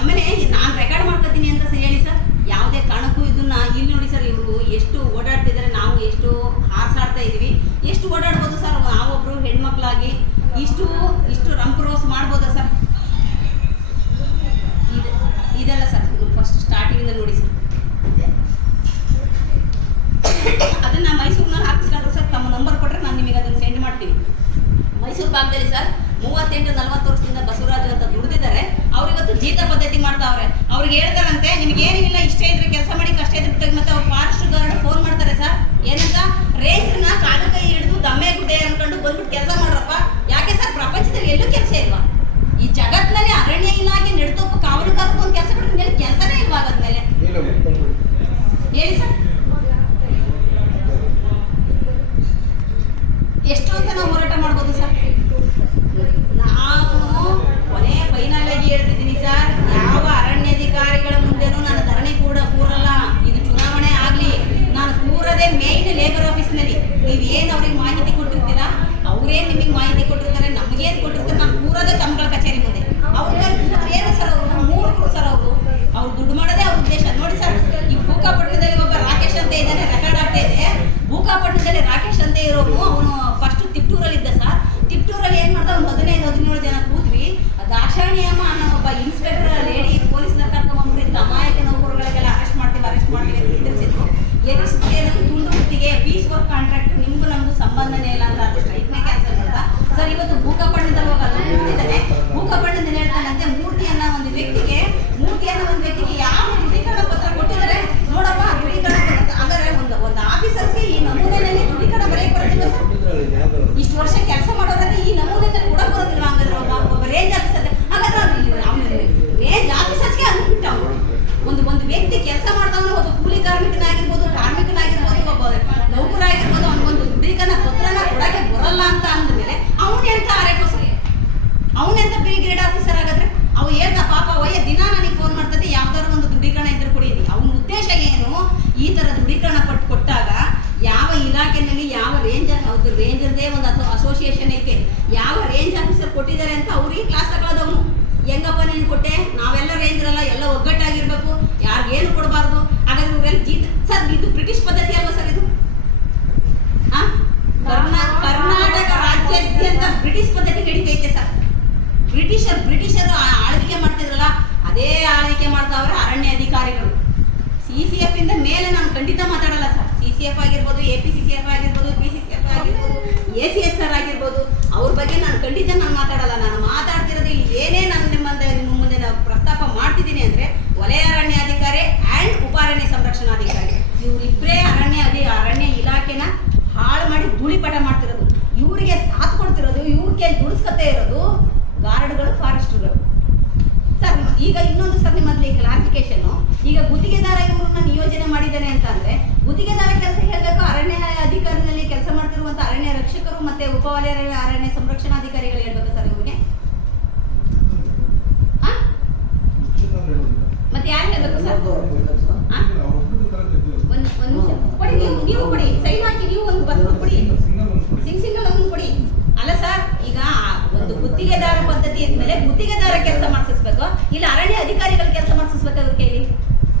ಆಮೇಲೆ ನಾನು ರೆಕಾರ್ಡ್ ಮಾಡ್ಕೋತೀನಿ ಅಂತ ಹೇಳಿ ಸರ್ ಯಾವುದೇ ಕಾರಣಕ್ಕೂ ಇದನ್ನ ಇಲ್ಲಿ ನೋಡಿ ಸರ್ ಇವರು ಎಷ್ಟು ಓಡಾಡ್ತಿದ್ದಾರೆ ನಾವು ಎಷ್ಟು ಹಾಸಾಡ್ತಾ ಇದೀವಿ. ಎಷ್ಟು ಓಡಾಡ್ಬೋದು ಸರ್? ನಾವೊಬ್ರು ಹೆಣ್ಮಕ್ಳಾಗಿ ಇಷ್ಟು ಇಷ್ಟು ರಂಪರೋಸ್ ಮಾಡ್ಬೋದಾ ಸರ್ ಇದು ಇದೆಲ್ಲ ಸರ್ ಫಸ್ಟ್ ಸ್ಟಾರ್ಟಿಂಗಿಂದ ನೋಡಿ ಸರ್ ಅದನ್ನ ಮೈಸೂರಿನಲ್ಲಿ ಹಾಕಿಸ್ಕೊಂಡ್ರೆ ಸರ್ ತಮ್ಮ ನಂಬರ್ ಕೊಟ್ಟರೆ ನಾನು ನಿಮಗೆ ಅದನ್ನು ಸೆಂಡ್ ಮಾಡ್ತೀನಿ. ಮೈಸೂರು ಭಾಗದಲ್ಲಿ ಸರ್ ಮೂವತ್ತೆಂಟು ನಲವತ್ತು ವರ್ಷದಿಂದ ಬಸವರಾಜು ಅಂತ ದುಡಿದಿದ್ದಾರೆ. ಅವ್ರಿಗತ್ತು ಜೀತ ಪದ್ಧತಿ ಮಾಡ್ತಾವ್ರೆ ಅವ್ರಿಗೆ ಹೇಳ್ತಾರಂತೆ ನಿಮ್ಗೆ ಏನಿಲ್ಲ ಇಷ್ಟ ಇದ್ರೆ ಕೆಲಸ ಮಾಡಿ, ಕಷ್ಟ ಇದ್ರೆ ಬಿಟ್ಟು ಮತ್ತೆ ಅವ್ರು ಫಾರೆಸ್ಟ್ ಗಾರ್ಡ್ ಕೊಟ್ಟಿದ್ದಾರೆ ಅಂತ ಅವ್ರಿಗೆ ಕ್ಲಾಸ್ ತಗೊಳ್ಳೋದವನು ಹೆಂಗಪ್ಪ ನೀನು ಕೊಟ್ಟೆ? ನಾವೆಲ್ಲ ರೇಂಜ್ರಲ್ಲ ಎಲ್ಲ ಒಗ್ಗಟ್ಟಾಗಿರ್ಬೇಕು. ಯಾರಿಗೇನು ಕೊಡಬಾರ್ದು. ಹಾಗಾದ್ರೆ ಇವರೆಲ್ಲ ಜೀತ ಸರ್ ಇದು ಬ್ರಿಟಿಷ್ ಪದ್ಧತಿ ಅಲ್ವಾ ಸರ್ ಇದು? ಕರ್ನಾಟಕ ರಾಜ್ಯಾದ್ಯಂತ ಬ್ರಿಟಿಷ್ ಪದ್ಧತಿ ನಡೀತೈತೆ ಸರ್. ಬ್ರಿಟಿಷರ್ ಬ್ರಿಟಿಷರು ಆಳ್ವಿಕೆ ಮಾಡ್ತಿದ್ರಲ್ಲ ಅದೇ ಆಳ್ವಿಕೆ ಮಾಡ್ತಾವ್ರೆ ಅರಣ್ಯ ಅಧಿಕಾರಿಗಳು. ಸಿ ಸಿ ಎಫ್ ಇಂದ ಮೇಲೆ ನಾನು ಖಂಡಿತ ಮಾತಾಡಲ್ಲ ಸರ್. ಸಿ ಸಿ ಎಫ್ ಆಗಿರ್ಬೋದು A P C C F ಆಗಿರ್ಬೋದು C A C S R ಆಗಿರ್ಬೋದು, ಅವ್ರ ಬಗ್ಗೆ ನಾನು ಖಂಡಿತ ನಾನು ಮಾತಾಡಲ್ಲ. ನಾನು ಮಾತಾಡ್ತಿರೋದು ಏನೇ ನಾನು ನಿಮ್ಮ ನಿಮ್ಮ ಮುಂದೆ ನಾನು ಪ್ರಸ್ತಾಪ ಮಾಡ್ತಿದ್ದೀನಿ ಅಂದ್ರೆ ವಲಯ ಅರಣ್ಯಾಧಿಕಾರಿ ಆ್ಯಂಡ್ ಉಪಾರಣ್ಯ ಸಂರಕ್ಷಣಾಧಿಕಾರಿ. ಇವರಿಬ್ಬರೇ ಅರಣ್ಯ ಅಧಿ ಅರಣ್ಯ ಇಲಾಖೆನ ಹಾಳು ಮಾಡಿ ಧೂಳಿಪಟ ಮಾಡ್ತಿರೋದು. ಇವರಿಗೆ ಸಾಥ್ ಕೊಡ್ತಿರೋದು, ಇವ್ರ ಕೈ ದುಡಿಸ್ಕತೆ ಇರೋದು ಗಾರ್ಡ್ಗಳು ಫಾರೆಸ್ಟ್ಗಳು ಸರ್, ಈಗ ಇನ್ನೊಂದು ಸರ್ ನಿಮ್ಮಲ್ಲಿ ಕ್ಲಾರಿಫಿಕೇಶನ್ ಈಗ ಗುತ್ತಿಗೆದಾರ ಇವ್ರನ್ನ ನಿಯೋಜನೆ ಮಾಡಿದ್ದಾನೆ ಅಂತ ಅಂದ್ರೆ, ಗುತ್ತಿಗೆದಾರ ಕೆಲಸ ಹೇಳಬೇಕು ಅರಣ್ಯ ಅಧಿಕಾರಿನಲ್ಲಿ ಕೆಲಸ ಮಾಡ್ತಿರುವಂತ ಅರಣ್ಯ ರಕ್ಷಕರು ಮತ್ತೆ ಉಪವಲಯ ಅರಣ್ಯ ಸಂರಕ್ಷಣಾಧಿಕಾರಿಗಳು ಹೇಳ್ಬೇಕು ಸರ್ ಇವ್ರಿಗೆ ಆ? ಮತ್ತೆ ಯಾರು ಹೇಳ್ಬೇಕು ಸರ್ ಆ? ಒಂದ್ ಒಂದ್ ನಿಮಿಷ ಕೊಡಿ ನೀವು ನೀವು ಕೊಡಿ ಸೈನ್ ಹಾಕಿ ನೀವು ಒಂದು ಬರ್ದು ಕೊಡಿ ಸಿಂಗ್ ಸಿಂಗಲ್ ಒಂದು ಕೊಡಿ ಅಲ್ಲ ಸರ್ ಈಗ ಒಂದು ಗುತ್ತಿಗೆದಾರ ಪದ್ಧತಿ ಅಂದ್ಮೇಲೆ ಗುತ್ತಿಗೆದಾರ ಕೆಲಸ ಮಾಡಿಸ್ಬೇಕು ಇಲ್ಲ ಅರಣ್ಯ ಅಧಿಕಾರಿಗಳು ಕೆಲಸ ಮಾಡಿಸ್ಬೇಕು ಅದ್ರ ಕೈಲಿ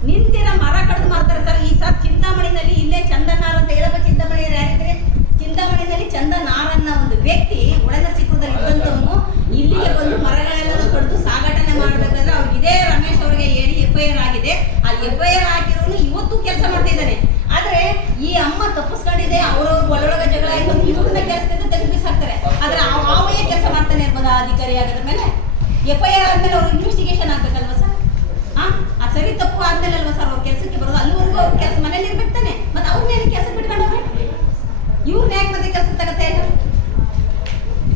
ನಿಂತಿರ ಮರ ಕಡ್ದು ಮಾಡ್ತಾರೆ ಸರ್ ಈ ಸರ್ ಚಿಂತಾಮಣಿನಲ್ಲಿ ಇಲ್ಲೇ ಚಂದನಾರ್ ಅಂತ ಹೇಳಪ್ಪ ಚಿಂತಾಮಣಿ ಯಾರಿದ್ರೆ ಚಿಂತಾಮಣಿನಲ್ಲಿ ಚಂದನಾರ್ ಅನ್ನೋ ಒಂದು ವ್ಯಕ್ತಿ ಒಳನರಸೀಪುರದಲ್ಲಿ ಇದ್ದಂಥವನು ಇಲ್ಲಿಗೆ ಬಂದು ಮರಗಳೆಲ್ಲ ಕಡ್ದು ಸಾಗಾಟನೆ ಮಾಡ್ಬೇಕಾದ್ರೆ ಅವ್ರಿಗೆ ಇದೇ ರಮೇಶ್ ಅವರಿಗೆ ಹೇಳಿ ಎಫ್ ಐ ಆರ್ ಆಗಿದೆ ಆ ಎಫ್ ಐ ಆರ್ ಆಗಿರೋನು ಇವತ್ತು ಕೆಲಸ ಮಾಡ್ತಾ ಇದ್ದಾನೆ ಆದ್ರೆ ಈ ಅಮ್ಮ ತಪ್ಪಿಸ್ಕೊಂಡಿದೆ ಅವ್ರವ್ರ ಒಳೊಳಗೆ ಜಗಳ ಆಯ್ತು ಅಂತ ಇವ್ರನ್ನ ಕೆಲಸದಿಂದ ತೆಗೆದು ಬಿಸಾಕ್ತಾರೆ ಆದ್ರೆ ಆ ಮಾವಯ್ಯ ಕೆಲಸ ಮಾಡ್ತಾನೆ ಇರ್ಬೋದಾ ಅಧಿಕಾರಿ ಆಗಿದ ಮೇಲೆ ಎಫ್ ಐ ಆರ್ ಆದ್ಮೇಲೆ ಅವ್ರು ಇನ್ವೆಸ್ಟಿಗೇಷನ್ ಆಗ್ಬೇಕಲ್ವಾ ಸರ್ ಆ ಆ ಸರಿ ತಪ್ಪು ಆದ್ಮೇಲೆ ಅಲ್ವಾ ಸರ್ ಅವ್ರ ಕೆಲಸಕ್ಕೆ ಬರೋದು ಅಲ್ಲಿವರೆಗೂ ಅವ್ರ ಕೆಲಸ ಮನೇಲಿ ಇರ್ಬೇಕು ತಾನೆ ಮತ್ತೆ ಅವ್ರನ್ನೇನು ಕೆಲಸ ಬಿಟ್ಕೊಂಡವ್ರೆ ಇವ್ರನ್ನ ಯಾಕೆ ಮತ್ತೆ ಕೆಲಸ ತಗತ್ತೆ ಇಲ್ಲ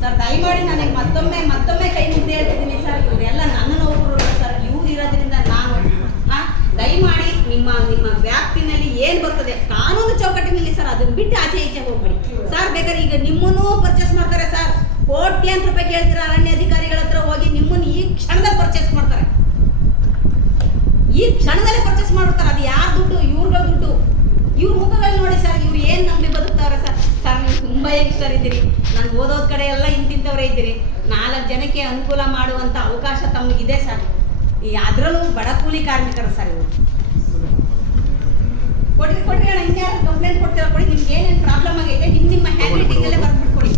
ಸರ್, ದಯಮಾಡಿ ನನಗೆ ಮತ್ತೊಮ್ಮೆ ಮತ್ತೊಮ್ಮೆ ಕೈ ಮುಂದೆ ಹೇಳ್ತಿದ್ದೀನಿ ಸರ್. ಇವರೆಲ್ಲ ನನ್ನ ನೌಕರರು ಸರ್. ಇವ್ರು ಇರೋದ್ರಿಂದ ನಾನು ದಯಮಾಡಿ ನಿಮ್ಮ ನಿಮ್ಮ ವ್ಯಾಪ್ತಿನಲ್ಲಿ ಏನು ಬರ್ತದೆ? ಕಾನೂನು ಚೌಕಟ್ಟಿನಲ್ಲಿ ಸರ್ ಅದನ್ನ ಬಿಟ್ಟು ಆಚೆ ಈಚೆ ಹೋಗ್ಬೇಡಿ. ಸರ್, ಬೇಕಾದ್ರೆ ಈಗ ನಿಮ್ಮನ್ನು ಪರ್ಚೇಸ್ ಮಾಡ್ತಾರೆ ಸರ್. ಕೋಟ್ಯಾಂತರ ರೂಪಾಯಿ ಕೇಳ್ತೀರ ಅರಣ್ಯ ಅಧಿಕಾರಿಗಳ ಹತ್ರ ಹೋಗಿ ನಿಮ್ಮನ್ನು ಈ ಕ್ಷಣದಲ್ಲಿ ಪರ್ಚೇಸ್ ಮಾಡ್ತಾರೆ. ಈ ಕ್ಷಣದಲ್ಲೇ ಪರ್ಚೇಸ್ ಮಾಡ್ತಾರೆ ಅದು ಯಾರ ದುಡ್ಡು? ಇವ್ರುಗಳ ದುಡ್ಡು. ಇವ್ರ ಮುಖಗಳು ನೋಡಿ ಸರ್, ಇವ್ರು ಏನು ನಂಬಿ ಬದುಕ್ತಾವ್ರೆ ಸರ್ ನೀವು ತುಂಬ ಯಂಗ್ಸ್ಟರ್ ಇದ್ದೀರಿ. ನಾನು ಓದೋದ್ ಕಡೆ ಎಲ್ಲ ಇಂತಿಂಥವ್ರೇ ಇದ್ದೀರಿ. ನಾಲ್ಕು ಜನಕ್ಕೆ ಅನುಕೂಲ ಮಾಡುವಂಥ ಅವಕಾಶ ತಮಗಿದೆ ಸರ್. ಈ ಅದರಲ್ಲೂ ಬಡ ಕೂಲಿ ಕಾರ್ಮಿಕರು ಸರ್ ಇವರು. ಕೊಡಿ ಕೊಡ್ರಿ ಅಣ್ಣ ಯಾರು ಕಂಪ್ಲೇಂಟ್ ಕೊಡ್ತೀರ ಕೊಡಿ. ನಿಮ್ಗೆ ಏನೇನು ಪ್ರಾಬ್ಲಮ್ ಆಗೈತೆ ನಿಮ್ಮ ನಿಮ್ಮ ಹ್ಯಾಂಡ್ ರೈಟಿಂಗಲ್ಲೇ ಬರ್ಬಿಟ್ಟು ಕೊಡಿ